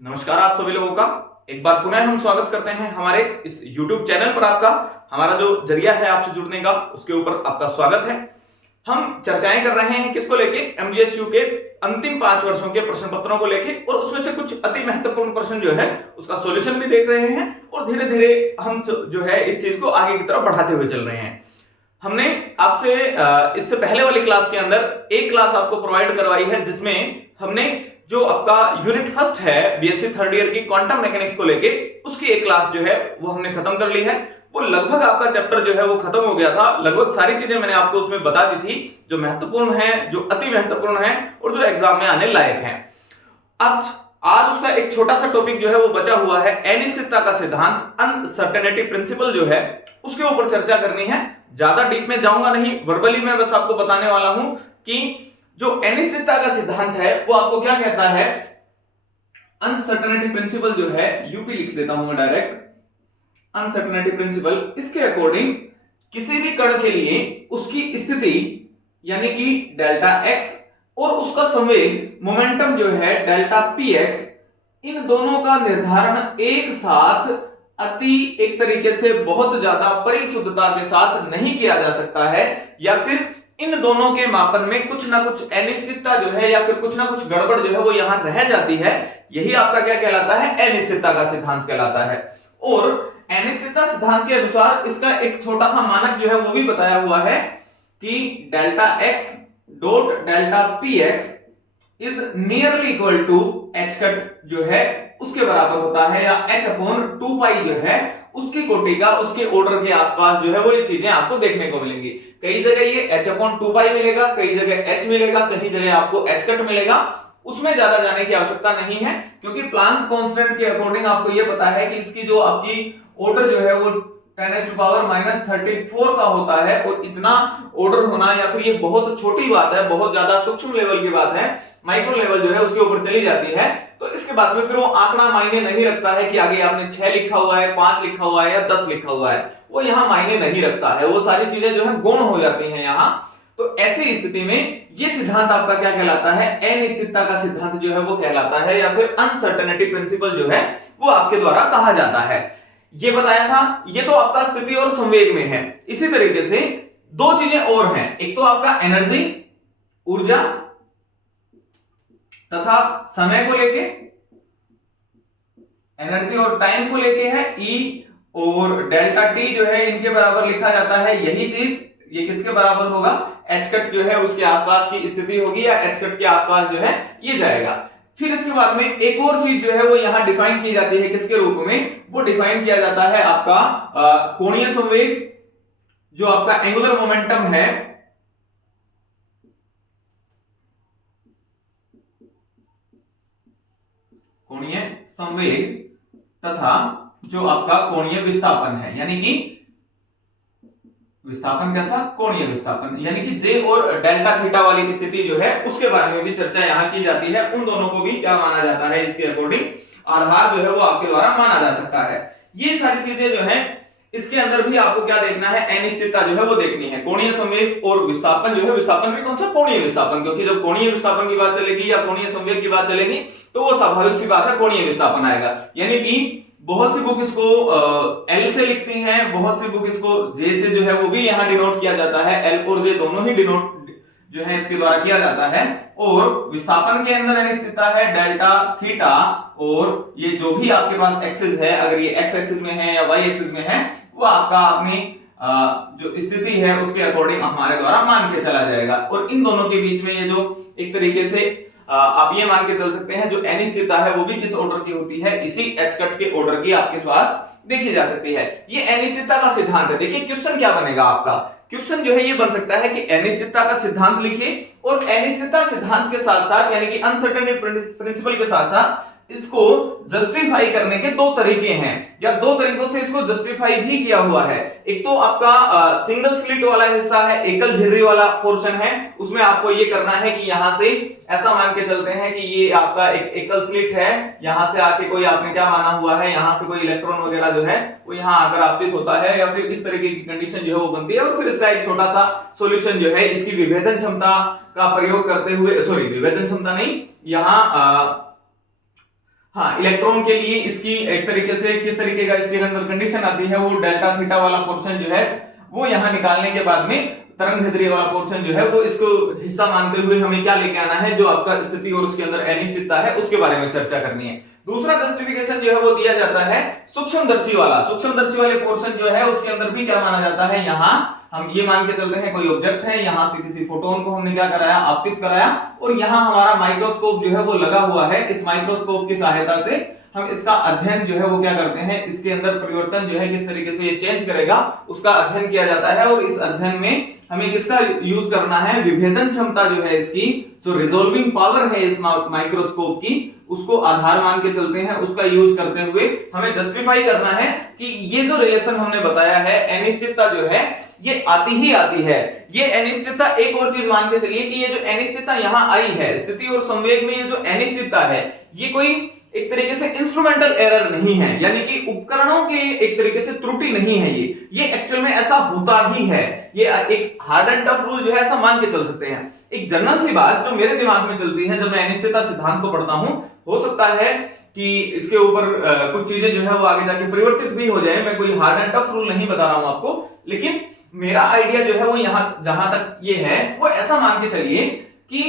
नमस्कार आप सभी लोगों का एक बार पुनः हम स्वागत करते हैं हमारे इस YouTube चैनल पर। आपका हमारा जो जरिया है आपसे जुड़ने का उसके ऊपर आपका स्वागत है। हम चर्चाएं कर रहे हैं किसको लेके, एमजीएसयू के अंतिम 5 वर्षों के प्रश्न पत्रों को लेके, और उसमें से कुछ अति महत्वपूर्ण प्रश्न जो है उसका सॉल्यूशन भी देख रहे हैं और धीरे धीरे हम जो है इस चीज को आगे की तरफ बढ़ाते हुए चल रहे हैं। हमने आपसे इससे पहले वाली क्लास के अंदर एक क्लास आपको प्रोवाइड करवाई है जिसमें हमने जो आपका यूनिट फर्स्ट है बीएससी थर्ड ईयर की क्वांटम मैकेनिक्स को लेके उसकी एक क्लास जो है वो हमने खत्म कर ली है। वो लगभग आपका चैप्टर जो है वो खत्म हो गया था। लगभग सारी चीजें मैंने आपको उसमें बता दी थी जो महत्वपूर्ण है, जो अति महत्वपूर्ण है और जो एग्जाम में आने लायक है। अब आज उसका एक छोटा सा टॉपिक जो है वो बचा हुआ है, अनिश्चितता का सिद्धांत, अनसर्टेनिटी प्रिंसिपल जो है उसके ऊपर चर्चा करनी है। ज्यादा डीप में जाऊंगा नहीं, वर्बली मैं बस आपको बताने वाला हूं कि जो अनिश्चितता का सिद्धांत है वो आपको क्या कहता है। अनसर्टेनिटी प्रिंसिपल जो है, यूपी लिख देता हूं मैं डायरेक्ट, अनसर्टेनिटी प्रिंसिपल, इसके अकॉर्डिंग किसी भी कण के लिए उसकी स्थिति यानी कि डेल्टा एक्स और उसका संवेग मोमेंटम जो है डेल्टा पी एक्स, इन दोनों का निर्धारण एक साथ एक तरीके से बहुत ज्यादा परिशुद्धता के साथ नहीं किया जा सकता है, या फिर इन दोनों के मापन में कुछ ना कुछ अनिश्चितता जो है या फिर कुछ ना कुछ गड़बड़ जो है वो यहां रह जाती है। यही आपका क्या कहलाता है, अनिश्चितता का सिद्धांत कहलाता है। और अनिश्चितता सिद्धांत के अनुसार इसका एक छोटा सा मानक जो है वो भी बताया हुआ है कि delta x dot delta p x is nearly equal to h cut जो है उसके बराबर होता है, या h अपॉन 2 पाई जो है उसकी कोटि का, उसके ऑर्डर के आसपास जो है वो ये चीजें आपको देखने को मिलेंगी। कई जगह ये h अपॉन 2 पाई मिलेगा, कई जगह h मिलेगा, कहीं जगह आपको h कट मिलेगा। उसमें ज्यादा जाने की आवश्यकता नहीं है क्योंकि प्लांक कांस्टेंट के अकॉर्डिंग आपको ये पता है कि इसकी जो आपकी ऑर्डर जो है वो 10⁻⁻34 का होता है, और इतना ऑर्डर होना या फिर ये बहुत छोटी बात है, बहुत ज्यादा सूक्ष्म लेवल की बात है, माइक्रो लेवल जो है उसके ऊपर चली जाती है। तो इसके बाद में फिर वो आंकड़ा मायने नहीं रखता है कि आगे आपने 6 लिखा हुआ है, 5 लिखा हुआ है या 10 लिखा हुआ है, वो यहाँ मायने नहीं रखता है। वो सारी चीजें जो है गौण हो जाती हैं यहाँ। तो ऐसी स्थिति में ये सिद्धांत आपका क्या कहलाता है, अनिश्चितता का सिद्धांत जो है वो कहलाता है, या फिर अनसर्टेनिटी प्रिंसिपल जो है वो आपके द्वारा कहा जाता है। ये बताया था, ये तो आपका स्थिति और संवेग में है। इसी तरीके से दो चीजें और हैं, एक तो आपका एनर्जी ऊर्जा तथा समय को लेके, एनर्जी और टाइम को लेके है, ई और डेल्टा टी जो है इनके बराबर लिखा जाता है। यही चीज ये किसके बराबर होगा, एच कट जो है उसके आसपास की स्थिति होगी, या एच कट के आसपास जो है ये जाएगा। फिर इसके बाद में एक और चीज जो है वो यहां डिफाइन की जाती है, किसके रूप में, वो डिफाइन किया जाता है आपका कोणीय संवेग, जो आपका एंगुलर मोमेंटम है, कोणीय संवेग, तथा जो आपका कोणीय विस्थापन है, यानी कि विस्थापन कैसा, कोणीय विस्थापन, यानी कि जे और डेल्टा थीटा वाली स्थिति जो है उसके बारे में भी चर्चा यहां की जाती है। उन दोनों को भी क्या माना जाता है, इसके अकॉर्डिंग आधार जो है वो आपके द्वारा माना जा सकता है। ये सारी चीजें जो है इसके अंदर भी आपको क्या देखना है, अनिश्चितता जो है वो देखनी है। कोणीय संवेग और विस्थापन जो है, विस्थापन भी कौन सा, कोणीय विस्थापन, क्योंकि जब कोणीय विस्थापन की बात चलेगी या कोणीय संवेग की बात चलेगी तो वो स्वाभाविक सी बात है कोणीय विस्थापन आएगा। यानी कि बहुत सी बुक इसको एल से लिखती हैं, बहुत सी बुक इसको जे से जो है वो भी यहाँ डिनोट किया जाता है। एल और जे दोनों ही डिनोट जो है इसके द्वारा किया जाता है। और विस्थापन के अंदर अनिश्चितता है डेल्टा थीटा, और ये जो भी आपके पास एक्सिस है, अगर ये एक्स एक्सिस में है या वाई एक्सिस में है, वो आपका अपनी जो स्थिति है उसके अकॉर्डिंग हमारे द्वारा मान के चला जाएगा। और इन दोनों के बीच में ये जो एक तरीके से आप ये मान के चल सकते हैं जो अनिश्चितता है वो भी किस ऑर्डर की होती है, इसी एच कट के ऑर्डर की आपके पास देखी जा सकती है। ये अनिश्चितता का सिद्धांत है। देखिए क्वेश्चन क्या बनेगा आपका, क्वेश्चन जो है ये बन सकता है कि अनिश्चितता का सिद्धांत लिखिए, और अनिश्चितता सिद्धांत के साथ साथ यानी कि अनसर्टेनिटी प्रिंसिपल के साथ साथ इसको जस्टिफाई करने के दो तरीके हैं, या दो तरीकों से इसको जस्टिफाई भी किया हुआ है। एक तो आपका सिंगल स्लिट वाला हिस्सा है, एकल झिर्री वाला पोर्शन है, उसमें आपको ये करना है कि यहां से ऐसा मान के चलते हैं कि ये आपका एक एकल स्लिट है, यहां से आके कोई आपने क्या माना हुआ है, यहां से कोई इलेक्ट्रॉन वगैरह जो है वो यहां आकर आपतित होता है, या फिर इस तरीके की कंडीशन जो है वो बनती है। और फिर इसका एक छोटा सा सॉल्यूशन जो है इसकी विभेदन क्षमता का प्रयोग करते हुए, सॉरी विभेदन क्षमता नहीं, यहां हाँ, इलेक्ट्रॉन के लिए इसकी एक तरीके से किस तरीके का इसके अंदर कंडीशन आती है, वो डेल्टा थीटा वाला पोर्शन जो है वो यहां निकालने के बाद में तरंग दैर्ध्य वाला पोर्शन जो है वो इसको हिस्सा मानते हुए हमें क्या लेके आना है, जो आपका स्थिति और उसके अंदर अनिश्चितता है उसके बारे में चर्चा करनी है। दूसरा जस्टिफिकेशन जो है वो दिया जाता है सूक्ष्मदर्शी वाला। सूक्ष्मदर्शी वाले पोर्शन जो है उसके अंदर भी क्या माना जाता है, यहाँ हम ये मान के चलते हैं कोई ऑब्जेक्ट है, यहां से किसी फोटोन को हमने क्या कराया, आपतित कराया, और यहां हमारा माइक्रोस्कोप जो है वो लगा हुआ है। इस माइक्रोस्कोप की सहायता से हम इसका अध्ययन जो है वो क्या करते हैं, इसके अंदर परिवर्तन जो है किस तरीके से ये चेंज करेगा उसका अध्ययन किया जाता है। और इस अध्ययन में हमें किसका यूज करना है, विभेदन क्षमता जो है इसकी, जो रिजोल्विंग पावर है इस माइक्रोस्कोप की, उसको आधार मान के चलते हैं। उसका यूज करते हुए हमें जस्टिफाई करना है कि ये जो रिलेशन हमने बताया है, अनिश्चितता जो है ये आती ही आती है। ये अनिश्चितता, एक और चीज मान के चलिए कि ये जो अनिश्चितता यहां आई है स्थिति और संवेग में, ये जो अनिश्चितता है ये कोई एक तरीके से इंस्ट्रूमेंटल एरर नहीं है, यानी कि उपकरणों के एक तरीके से त्रुटि नहीं है। ये एक्चुअल में ऐसा होता ही है। ये एक हार्ड एंड टफ रूल जो है ऐसा मान के चल सकते हैं। एक जनरल सी बात जो मेरे दिमाग में चलती है जब मैं अनिश्चितता सिद्धांत को पढ़ता हूं, हो सकता है कि इसके ऊपर कुछ चीजें जो है वो आगे जाके परिवर्तित भी हो जाए। मैं कोई हार्ड एंड टफ रूल नहीं बता रहा हूं आपको, लेकिन मेरा आइडिया जो है वो यहां जहां तक ये है वो ऐसा मान के चलिए कि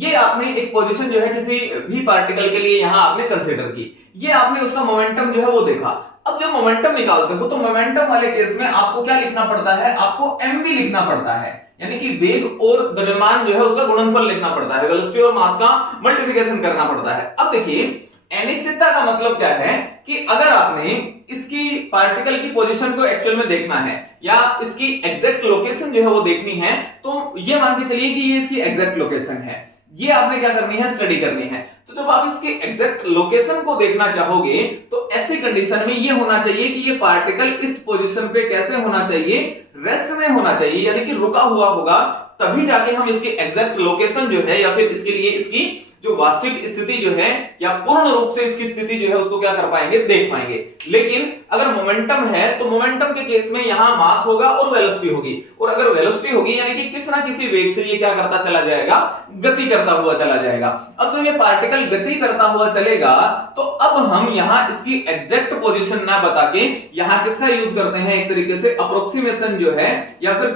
ये आपने एक पोजीशन जो है किसी भी पार्टिकल के लिए यहां आपने कंसीडर की, ये आपने उसका मोमेंटम जो है वो देखा। अब जब मोमेंटम निकालते हो तो मोमेंटम वाले केस में आपको क्या लिखना पड़ता है, आपको mv लिखना पड़ता है, यानी कि वेग और द्रव्यमान जो है उसका गुणनफल लिखना पड़ता है, वेलोसिटी और मास का मल्टीप्लिकेशन करना पड़ता है। अब देखिए अनिश्चितता का मतलब क्या है कि अगर आपने इसकी पार्टिकल की पोजीशन को एक्चुअल में देखना है या इसकी एग्जैक्ट लोकेशन जो है वो देखनी है, तो ये मान के चलिए कि ये इसकी एग्जैक्ट लोकेशन है, ये आपने क्या करनी है, स्टडी करनी है। तो जब आप इसकी एग्जैक्ट लोकेशन को देखना चाहोगे तो ऐसी कंडीशन में ये होना चाहिए कि ये पार्टिकल इस पोजीशन पे कैसे होना चाहिए, रेस्ट में होना चाहिए, यानी कि रुका हुआ होगा, तभी जाके हम इसकी एग्जैक्ट लोकेशन जो है या फिर इसके लिए इसकी जो वास्तविक स्थिति जो है या पूर्ण रूप से इसकी स्थिति जो है उसको क्या कर पाएंगे, देख पाएंगे। लेकिन अगर मोमेंटम है तो मोमेंटम के केस में यहां मास होगा और वेलोसिटी होगी, और अगर वेलोसिटी होगी यानी कि किसी ना किसी वेग से ये क्या करता चला जाएगा, गति करता हुआ चला जाएगा। अब जब ये पार्टिकल गति करता हुआ चलेगा तो अब हम यहां इसकी एग्जैक्ट पोजीशन ना बता के यहां किसका यूज करते हैं, एक तरीके से अप्रोक्सीमेशन जो है या फिर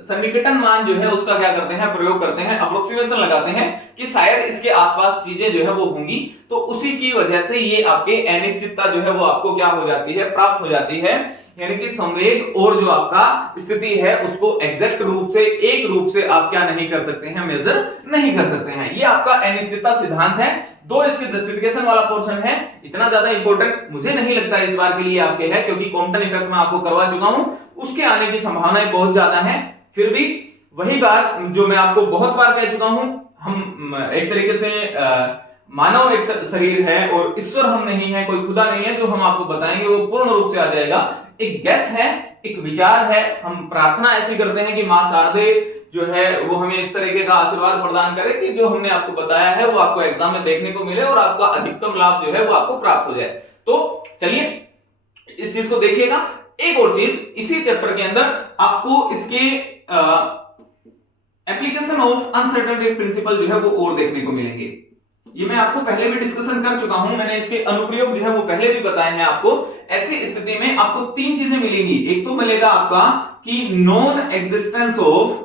सन्निकटन मान जो है उसका क्या करते हैं, प्रयोग करते हैं, अप्रोक्सीमेशन लगाते हैं कि शायद इसके आसपास चीजें जो है वो होंगी। तो उसी की वजह से ये आपके अनिश्चितता जो है वो आपको क्या हो जाती है, प्राप्त हो जाती है, यानी कि संवेग और जो आपका स्थिति है उसको एग्जैक्ट रूप से, एक रूप से आप क्या नहीं कर सकते हैं, मेजर नहीं कर सकते हैं। ये आपका अनिश्चितता सिद्धांत है। दो इसके जस्टिफिकेशन वाला पोर्शन है, इतना ज्यादा इंपॉर्टेंट मुझे नहीं लगता इस बार के लिए आपके है, क्योंकि कॉम्पटन इफेक्ट में आपको करवा चुका हूं, उसके आने की संभावनाएं बहुत ज्यादा है। फिर भी वही बात जो मैं आपको बहुत बार कह चुका हूं, हम एक तरीके से मानव एक शरीर है और ईश्वर हम नहीं है, कोई खुदा नहीं है, जो हम आपको बताएंगे वो पूर्ण रूप से आ जाएगा। एक गैस है, एक विचार है, हम प्रार्थना ऐसी करते हैं कि मां शारदे जो है वो हमें इस तरीके का आशीर्वाद प्रदान करे कि जो हमने आपको बताया है वो आपको एग्जाम में देखने को मिले और आपका अधिकतम लाभ जो है वो आपको प्राप्त हो जाए। तो चलिए इस चीज को देखिएगा। एक और चीज इसी चैप्टर के अंदर आपको इसके एप्लीकेशन ऑफ अनसर्टेनिटी प्रिंसिपल जो है वो और देखने को मिलेंगे। ये मैं आपको पहले भी डिस्कशन कर चुका हूं, मैंने इसके अनुप्रयोग जो है वो पहले भी बताए हैं आपको। ऐसी स्थिति में आपको तीन चीजें मिलेंगी। एक तो मिलेगा आपका कि non existence of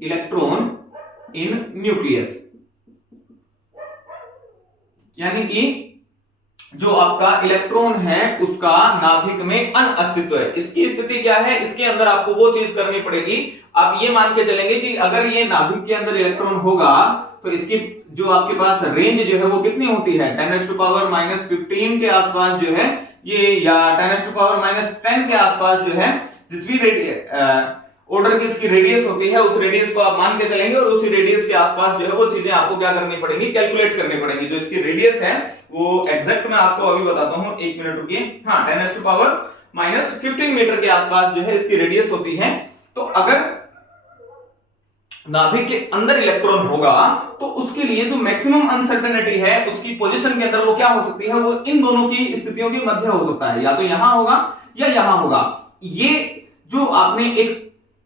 electron in nucleus, यानी कि जो आपका इलेक्ट्रॉन है उसका नाभिक में अनअस्तित्व है। इसकी स्थिति क्या है, इसके अंदर आपको वो चीज करनी पड़ेगी। आप ये मान के चलेंगे कि अगर ये नाभिक के अंदर इलेक्ट्रॉन होगा तो इसकी जो आपके पास रेंज जो है वो कितनी होती है, 10⁻⁻15 के आसपास जो है ये, या 10⁻⁻10 के आसपास जो है, जिस भी ऑर्डर की इसकी रेडियस होती है उस रेडियस को आप मान के चलेंगे और उसी रेडियस के आसपास जो है वो चीजें आपको क्या करनी पड़ेंगी, कैलकुलेट करनी पड़ेंगी। जो इसकी रेडियस है वो एग्जैक्ट मैं आपको अभी बताता हूं, एक मिनट रुकिए। हाँ, 10⁻⁻15 मीटर के आसपास जो है इसकी रेडियस होती है। तो अगर नाभिक के अंदर इलेक्ट्रॉन होगा तो उसके लिए जो मैक्सिमम अनसर्टेनिटी है उसकी पोजीशन के अंदर वो क्या हो सकती है, वो इन दोनों की स्थितियों के मध्य हो सकता है, या तो यहां होगा या यहां होगा। ये जो आपने एक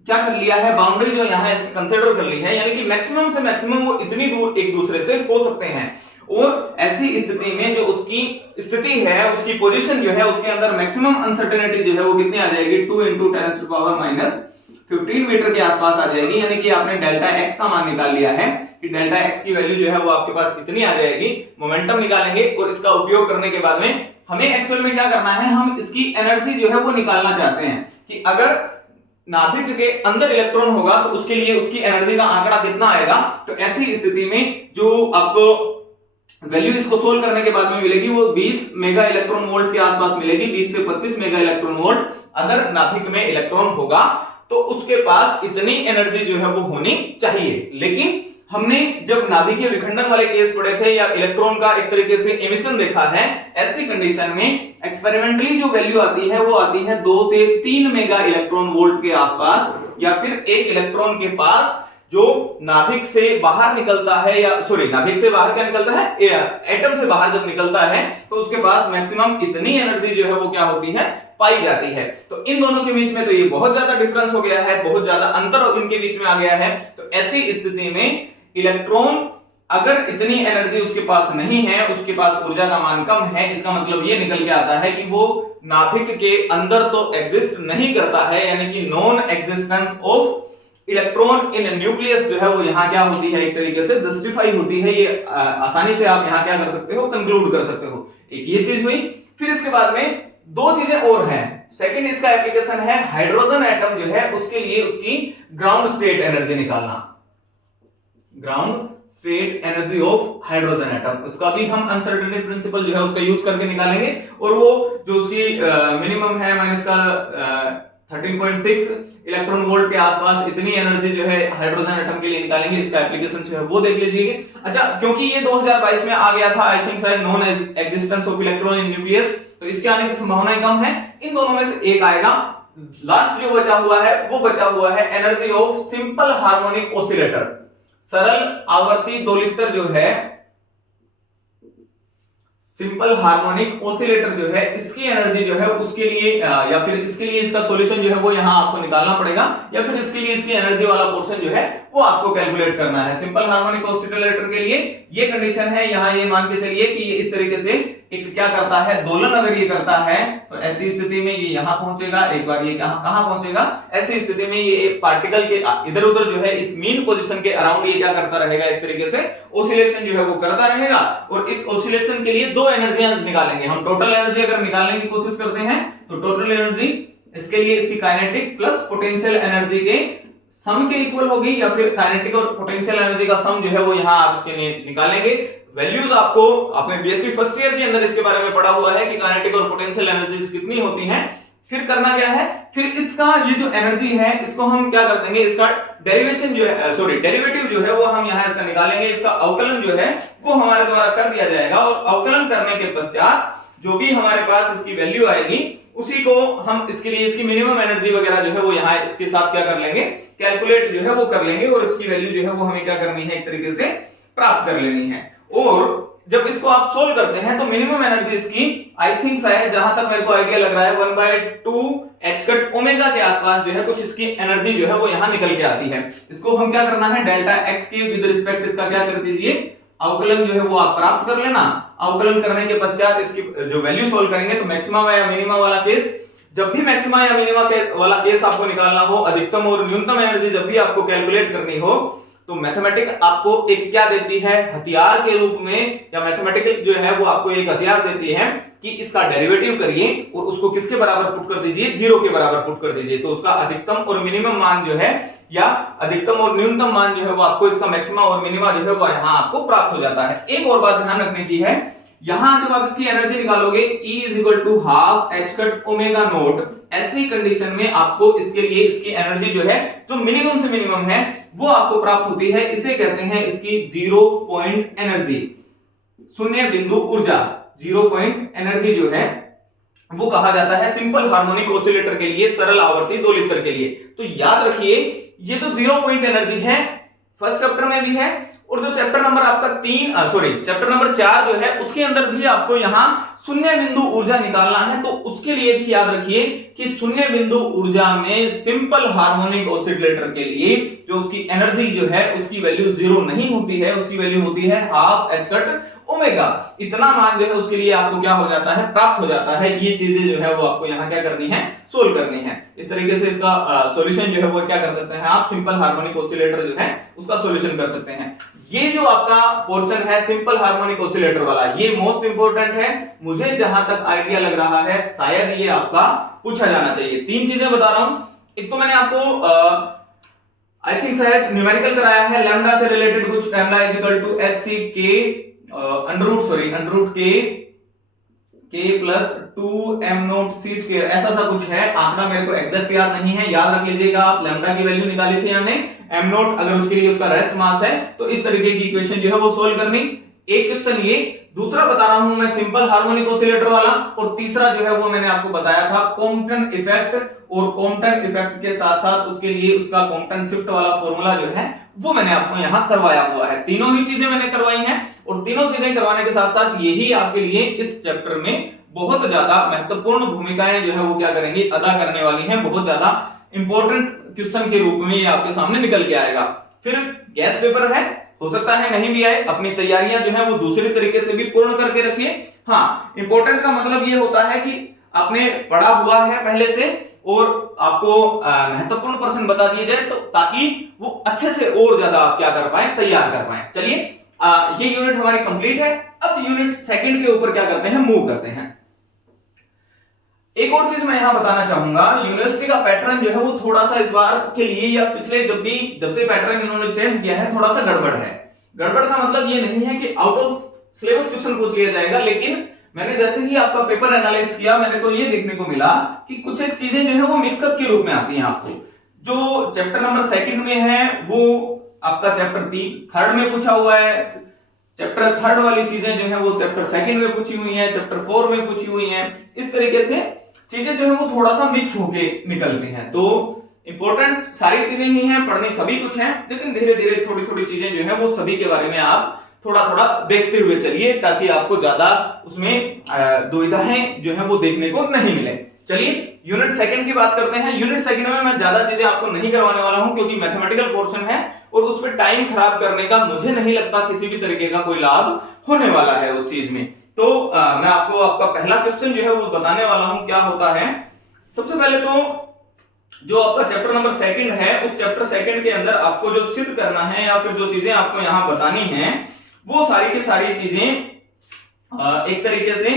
क्या कर लिया है, बाउंड्री जो यहाँ कंसिडर कर ली है, यानी कि मैक्सिमम से मैक्सिमम वो इतनी दूर एक दूसरे से हो सकते हैं। और ऐसी स्थिति में जो उसकी स्थिति है, उसकी पोजीशन जो है, उसके अंदर मैक्सिमम अनसर्टेनिटी जो है वो कितनी आ जाएगी, 2 × 10⁻⁻15 मीटर के आसपास आ जाएगी। यानी कि आपने डेल्टा एक्स का मान निकाल लिया है कि डेल्टा एक्स की वैल्यू जो है वो आपके पास इतनी आ जाएगी। मोमेंटम निकालेंगे और इसका उपयोग करने के बाद में हमें एक्चुअल में क्या करना है, हम इसकी एनर्जी जो है वो निकालना चाहते हैं कि अगर नाभिक के अंदर इलेक्ट्रॉन होगा तो उसके लिए उसकी एनर्जी का आंकड़ा कितना आएगा। तो ऐसी स्थिति में जो आपको वैल्यू इसको सोल्व करने के बाद में मिलेगी वो 20 मेगा इलेक्ट्रॉन वोल्ट के आसपास मिलेगी। 20 से 25 मेगा इलेक्ट्रॉन वोल्ट अगर नाभिक में इलेक्ट्रॉन होगा तो उसके पास इतनी एनर्जी जो है वो होनी चाहिए। लेकिन हमने जब नाभिकीय विखंडन वाले केस पढ़े थे या इलेक्ट्रॉन का एक तरीके से एमिशन देखा है, ऐसी कंडीशन में एक्सपेरिमेंटली जो वैल्यू आती है वो आती है 2 से 3 मेगा इलेक्ट्रॉन वोल्ट के आसपास, या फिर एक इलेक्ट्रॉन के पास जो नाभिक से बाहर निकलता है, या सॉरी नाभिक से बाहर क्या निकलता है, एटम से बाहर जब निकलता है तो उसके पास मैक्सिमम इतनी एनर्जी जो है वो क्या होती है, पाई जाती है। तो इन दोनों के बीच में तो ये बहुत ज्यादा डिफरेंस हो गया है, बहुत ज्यादा अंतर इनके बीच में आ गया है। तो ऐसी स्थिति में इलेक्ट्रॉन अगर इतनी एनर्जी उसके पास नहीं है, उसके पास ऊर्जा का मान कम है, इसका मतलब ये निकल के आता है कि वो नाभिक के अंदर तो एग्जिस्ट नहीं करता है, यानी कि non existence of electron in nucleus जो है वो यहाँ क्या होती है, एक तरीके से जस्टिफाई होती है। ये आसानी से आप यहाँ क्या कर सकते हो, कंक्लूड कर सकते हो। एक ये चीज हुई। फिर इसके बाद में दो चीजें और हैं। सेकंड इसका एप्लीकेशन है हाइड्रोजन एटम जो है उसके लिए उसकी ग्राउंड स्टेट एनर्जी निकालना, ground state energy of hydrogen atom. उसका भी हम अनसर्टेनिटी प्रिंसिपल जो है उसका यूज करके निकालेंगे, और वो जो उसकी मिनिमम है माइनस का 13.6 इलेक्ट्रॉन वोल्ट के आसपास इतनी एनर्जी जो है हाइड्रोजन एटम के लिए निकालेंगे। इसका एप्लीकेशन जो है वो देख लीजिए। अच्छा, क्योंकि ये 2022 में आ गया था, आई थिंक शायद non existence of electron in nucleus, तो इसके आने की संभावनाएं कम है। इन दोनों में से एक आएगा। लास्ट जो बचा हुआ है वो बचा हुआ है energy of simple harmonic oscillator, सरल आवर्ती दोलित्र जो है, सिंपल हार्मोनिक ऑसिलेटर जो है, इसकी एनर्जी जो है उसके लिए या फिर इसके लिए इसका सॉल्यूशन जो है वो यहां आपको निकालना पड़ेगा, या फिर इसके लिए इसकी एनर्जी वाला पोर्शन जो है वो आपको कैलकुलेट करना है। सिंपल हार्मोनिक ऑसिलेटर के लिए ये कंडीशन है, यहां ये मान के चलिए कि ये इस तरीके से एक क्या करता है, दोलन अगर ये करता है तो ऐसी स्थिति में ये यहां पहुंचेगा, एक बार ये कहां पहुंचेगा, ऐसी स्थिति में ये एक पार्टिकल के इधर उधर जो है इस मीन पोजीशन के अराउंड ये क्या करता रहेगा, एक तरीके से ऑसिलेशन जो है वो करता रहेगा। और इस ऑसिलेशन के लिए दो एनर्जियां निकालेंगे हम। टोटल एनर्जी अगर निकालने की कोशिश करते हैं तो टोटल एनर्जी इसके लिए इसकी काइनेटिक प्लस पोटेंशियल एनर्जी के सम के इक्वल होगी, या फिर काइनेटिक और पोटेंशियल एनर्जी का सम जो है वो यहां आप इसके लिए निकालेंगे। वैल्यूज आपको अपने बीएससी फर्स्ट ईयर के अंदर इसके बारे में पढ़ा हुआ है कि काइनेटिक और पोटेंशियल एनर्जीज कितनी होती हैं। फिर करना क्या है, फिर इसका ये जो एनर्जी है इसको हम क्या कर देंगे, इसका डेरिवेशन जो है, सॉरी डेरिवेटिव जो है वो हम यहां इसका निकालेंगे। इसका अवकलन जो है वो हमारे द्वारा कर दिया जाएगा, और अवकलन करने के पश्चात जो भी हमारे पास इसकी वैल्यू आएगी उसी को हम इसके लिए इसकी मिनिमम एनर्जी वगैरह जो है वो यहाँ इसके साथ क्या कर लेंगे, कैलकुलेट जो है वो कर लेंगे, और इसकी वैल्यू जो है वो हमें क्या करनी है, एक तरीके से प्राप्त कर लेनी है। और जब इसको आप सोल्व करते हैं तो मिनिमम एनर्जी इसकी आई थिंक शायद, जहां तक मेरे को आइडिया लग रहा है, 1/2 h कट ओमेगा के आसपास जो है कुछ इसकी एनर्जी जो है वो यहां निकल के आती है। इसको हम क्या करना है, डेल्टा x के विद रिस्पेक्ट इसका क्या कर दीजिए, अवकलन जो है वो आप प्राप्त कर लेना। अवकलन करने के पश्चात इसकी जो वैल्यू सोल्व करेंगे तो मैक्सिमम या मिनिमम वाला केस, जब भी मैक्सिमम या मिनिमम वाला केस आपको निकालना हो, अधिकतम और न्यूनतम एनर्जी जब भी आपको कैलकुलेट करनी हो, तो मैथमेटिक आपको एक क्या देती है, हथियार के रूप में, या मैथमेटिकल जो है वो आपको एक हथियार देती है कि इसका डेरिवेटिव करिए और उसको किसके बराबर पुट कर दीजिए, 0 के बराबर पुट कर दीजिए। तो उसका अधिकतम और मिनिमम मान जो है, या अधिकतम और न्यूनतम मान जो है वो आपको इसका मैक्सिमा और मिनिमा जो है वो यहाँ आपको प्राप्त हो जाता है। एक और बात ध्यान रखने की है, यहां जब आप इसकी एनर्जी निकालोगे E = ½ h cut omega naught, ऐसी कंडीशन में आपको इसके लिए इसकी एनर्जी जो है जो मिनिमम से मिनिमम है वो आपको प्राप्त होती है। इसे कहते हैं इसकी 0 पॉइंट एनर्जी, शून्य बिंदु ऊर्जा। 0 पॉइंट एनर्जी जो है वो कहा जाता है सिंपल हार्मोनिक ऑसिलेटर के लिए, सरल आवर्ती दोलित्र के लिए। तो याद रखिए ये जो 0 पॉइंट एनर्जी है फर्स्ट चैप्टर में भी है और जो चैप्टर नंबर आपका चैप्टर नंबर 4 जो है उसके अंदर भी आपको यहाँ शून्य बिंदु ऊर्जा निकालना है। तो उसके लिए भी याद रखिए कि शून्य बिंदु ऊर्जा में सिंपल हार्मोनिक ऑसिलेटर के लिए जो उसकी एनर्जी जो है उसकी वैल्यू 0 नहीं होती है, उसकी वैल्यू होती है हाफ एच कट ओमेगा। इतना मान जो है उसके लिए आपको क्या हो जाता है, प्राप्त हो जाता है। ये चीजें जो है वो आपको यहाँ क्या करनी है, सोल्व करनी है। इस तरीके से इसका सॉल्यूशन जो है वो क्या कर सकते हैं आप, सिंपल हार्मोनिक ऑसिलेटर जो है उसका सॉल्यूशन कर सकते हैं। ये जो आपका पोर्शन है सिंपल हार्मोनिक ऑसिलेटर वाला, ये मोस्ट इंपोर्टेंट है। मुझे जहां तक आइडिया लग रहा है शायद ये आपका पूछा जाना चाहिए। 3 चीजें बता रहा हूं। एक तो मैंने आपको आई थिंक शायद न्यूमेरिकल कराया है, लैम्डा से रिलेटेड कुछ, lambda is equal to hc k under k plus 2m not c square, ऐसा सा कुछ है। आंकड़ा मेरे को एग्जैक्ट याद नहीं है, याद रख लीजिएगा आप। लैम्डा की वैल्यू निकाली थी हमने, m नॉट अगर उसके लिए उसका रेस्ट मास है तो इस तरीके की इक्वेशन जो है वो सोल्व करनी। एक क्वेश्चन ये, दूसरा बता रहा हूं मैं सिंपल हार्मोनिक ऑसिलेटर वाला, और तीसरा जो है वो मैंने आपको बताया था कॉम्पटन इफेक्ट, और कॉम्पटन इफेक्ट के साथ साथ उसके लिए उसका कॉम्पटन शिफ्ट वाला फॉर्मूला जो है वो मैंने आपको यहाँ करवाया हुआ है। तीनों ही चीजें मैंने करवाई हैं, और तीनों चीजें करवाने के साथ साथ यही आपके लिए इस चैप्टर में बहुत ज्यादा महत्वपूर्ण भूमिकाएं जो है वो क्या करेंगी, अदा करने वाली हैं। बहुत ज्यादा इंपॉर्टेंट क्वेश्चन के रूप में ये आपके सामने निकल के आएगा। फिर गैस पेपर है, हो सकता है नहीं भी आए, अपनी तैयारियां जो है वो दूसरे तरीके से भी पूर्ण करके रखिए। हाँ, इंपॉर्टेंट का मतलब ये होता है कि आपने पढ़ा हुआ है पहले से और आपको महत्वपूर्ण प्रश्न बता दिए जाए, तो ताकि वो अच्छे से और ज्यादा आप क्या कर पाए, तैयार कर पाए। चलिए ये यूनिट हमारी कंप्लीट है। अब यूनिट सेकंड के ऊपर क्या करते हैं, मूव करते हैं। एक और चीज मैं यहां बताना चाहूंगा, यूनिवर्सिटी का पैटर्न जो है वो थोड़ा सा इस बार के लिए या पिछले जब से पैटर्न इन्होंने चेंज किया है थोड़ा सा गड़बड़ है। गड़बड़ का मतलब ये नहीं है कि आउट ऑफ सिलेबस क्वेश्चन पूछ लिया जाएगा, लेकिन मैंने जैसे ही आपका पेपर एनालाइज किया मेरे को ये देखने को मिला कि कुछ एक चीजें जो है वो मिक्सअप के रूप में आती हैं आपको। जो चैप्टर नंबर 2 में है वो आपका चैप्टर 3 में पूछा हुआ है, चैप्टर 3 वाली चीजें जो है वो चैप्टर 2 में पूछी हुई है, चैप्टर 4 में पूछी हुई है। इस तरीके से चीजें जो है वो थोड़ा सा मिक्स होके निकलती हैं। तो इंपॉर्टेंट सारी चीजें ही हैं, पढ़नी सभी कुछ है, लेकिन धीरे धीरे थोड़ी थोड़ी चीजें जो है वो सभी के बारे में आप थोड़ा थोड़ा देखते हुए चलिए, ताकि आपको ज्यादा उसमें दुविधाएं जो है वो देखने को नहीं मिले। चलिए यूनिट सेकंड की बात करते हैं। यूनिट सेकंड में मैं ज्यादा चीजें आपको नहीं करवाने वाला हूं, क्योंकि मैथमेटिकल पोर्शन है और उस पर टाइम खराब करने का मुझे नहीं लगता किसी भी तरीके का कोई लाभ होने वाला है उस चीज में। तो मैं आपको आपका पहला क्वेश्चन जो है वो बताने वाला हूं। क्या होता है, सबसे पहले तो जो आपका चैप्टर नंबर 2 है, उस चैप्टर 2 के अंदर आपको जो सिद्ध करना है या फिर जो चीजें आपको यहां बतानी है वो सारी की सारी चीजें एक तरीके से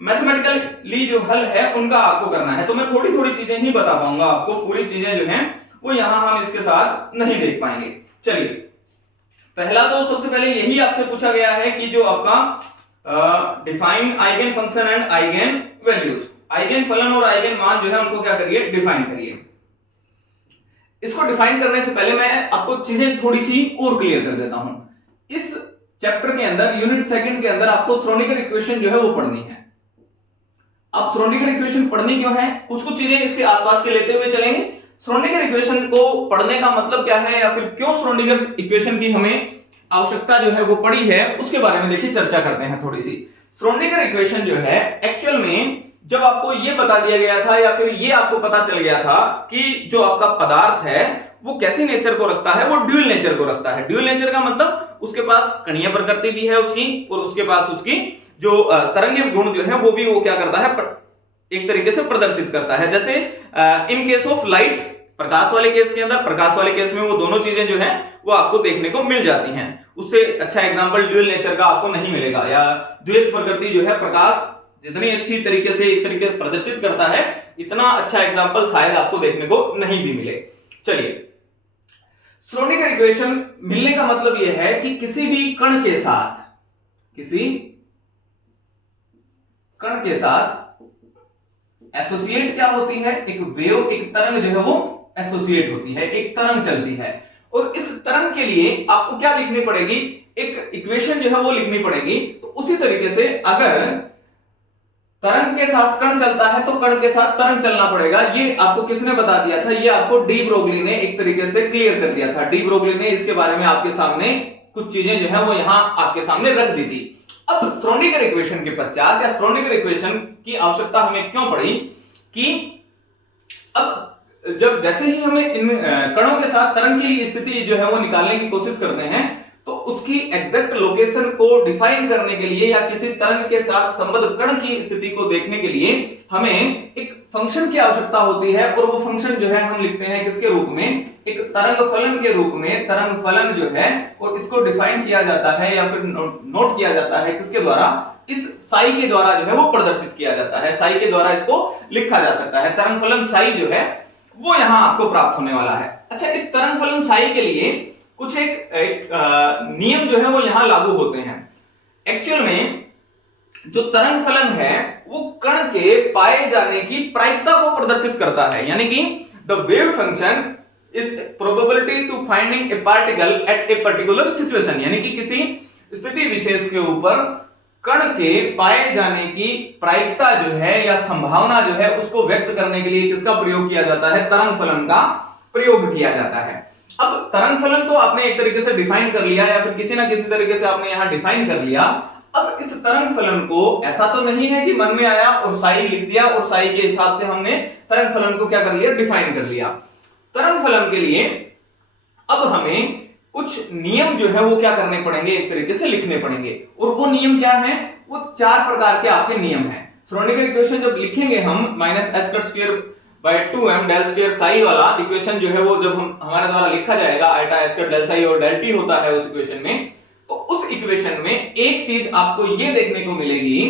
मैथमेटिकली जो हल है उनका आपको करना है। तो मैं थोड़ी थोड़ी चीजें ही बता पाऊंगा आपको, पूरी चीजें जो हैं वो यहां हम इसके साथ नहीं देख पाएंगे। चलिए पहला तो सबसे पहले यही आपसे पूछा गया है कि जो आपका define eigen function and eigen values, eigen फलन और आइगन मान जो है उनको क्या करिए, डिफाइन करिए। इसको डिफाइन करने से पहले मैं आपको चीजें थोड़ी सी और क्लियर कर देता हूं। इस चैप्टर के अंदर यूनिट 2 के अंदर आपको श्रोडिंगर इक्वेशन जो है वो पढ़नी है। अब श्रोडिंगर इक्वेशन पढ़नी क्यों है, कुछ कुछ चीजें इसके आसपास के लेते हुए चलेंगे। श्रोडिंगर इक्वेशन को पढ़ने का मतलब क्या है, या फिर क्यों श्रोडिंगर इक्वेशन की हमें आवश्यकता जो है वो पड़ी है, उसके बारे में देखिए चर्चा करते हैं थोड़ी सी। श्रोडिंगर इक्वेशन जो है एक्चुअल में जब आपको ये बता दिया गया था या फिर ये आपको पता चल गया था कि जो आपका पदार्थ है वो कैसी नेचर को रखता है, वो ड्यूल नेचर को रखता है। ड्यूल नेचर का मतलब उसके पास कणीय प्रकृति भी है उसकी, और उसके पास उसकी जो तरंगीय गुण जो है वो भी वो क्या करता है, एक तरीके से प्रदर्शित करता है। जैसे इन केस ऑफ लाइट, प्रकाश वाले केस के अंदर, प्रकाश वाले केस में वो दोनों चीजें जो है वो आपको देखने को मिल जाती हैं। उससे अच्छा एग्जांपल ड्यूल नेचर का आपको नहीं मिलेगा, या द्वैत प्रकृति जो है प्रकाश जितनी अच्छी तरीके से एक तरीके प्रदर्शित करता है, इतना अच्छा एग्जांपल शायद आपको देखने को नहीं भी मिले। चलिए श्रोडिंगर इक्वेशन मिलने का मतलब यह है कि किसी भी कण के साथ, किसी कण के साथ एसोसिएट क्या होती है, एक वेव, एक तरंग जो है वो एसोसिएट होती है, एक तरंग चलती है। और इस तरंग के लिए आपको क्या लिखनी पड़ेगी, एक इक्वेशन जो है वो लिखनी पड़ेगी। तो उसी तरीके से अगर तरंग के साथ कण चलता है तो कण के साथ तरंग चलना पड़ेगा। ये आपको किसने बता दिया था, ये आपको डी ब्रोगली ने एक तरीके से क्लियर कर दिया था। डी ब्रोगली ने इसके बारे में आपके सामने कुछ चीजें जो है वो यहाँ आपके सामने रख दी थी। अब श्रोडिंगर इक्वेशन के पश्चात या श्रोडिंगर इक्वेशन की आवश्यकता हमें क्यों पड़ी कि अब जब जैसे ही हमें इन कणों के साथ तरंग की स्थिति जो है वो निकालने की कोशिश करते हैं तो उसकी एग्जैक्ट लोकेशन को डिफाइन करने के लिए या किसी तरंग के साथ संबद्ध कण की स्थिति को देखने के लिए हमें एक फंक्शन की आवश्यकता होती है और वो फंक्शन जो है हम लिखते हैं किसके रूप में, एक तरंग फलन के रूप में। तरंग फलन जो है और इसको डिफाइन किया जाता है या फिर नोट किया जाता है किसके द्वारा, इस साई के द्वारा जो है वो प्रदर्शित किया जाता है। साई के द्वारा इसको लिखा जा सकता है। तरंग फलन साई जो है वो यहां आपको प्राप्त होने वाला है। अच्छा, इस तरंग फलन साई के लिए कुछ एक नियम जो है वो यहां लागू होते हैं। एक्चुअल में जो तरंग फलन है वो कण के पाए जाने की प्रायिकता को प्रदर्शित करता है, यानी कि the wave function is probability to finding a particle at a particular situation, यानी कि किसी स्थिति विशेष के ऊपर कण के पाए जाने की प्रायिकता जो है या संभावना जो है उसको व्यक्त करने के लिए किसका प्रयोग किया जाता है, तरंग फलन का प्रयोग किया जाता है। अब तरंग फलन तो आपने एक तरीके से डिफाइन कर लिया या फिर किसी ना किसी तरीके से आपने यहां डिफाइन कर लिया। अब इस तरंग फलन को ऐसा तो नहीं है कि मन में आया और साई लिख दिया और साई के हिसाब से हमने तरंग फलन को क्या कर लिया, डिफाइन कर लिया। तरंग फलन के लिए अब हमें कुछ नियम जो है वो क्या करने पड़ेंगे, एक तरीके से लिखने पड़ेंगे। और वो नियम क्या है, वो 4 प्रकार के आपके नियम हैं। श्रोडिंगर इक्वेशन जब लिखेंगे हम -h² by 2m del square psi वाला इक्वेशन जो है वो जब हमारे द्वारा लिखा जाएगा, आइटा h का del psi और del t होता है उस इक्वेशन में, तो उस इक्वेशन में एक चीज आपको ये देखने को मिलेगी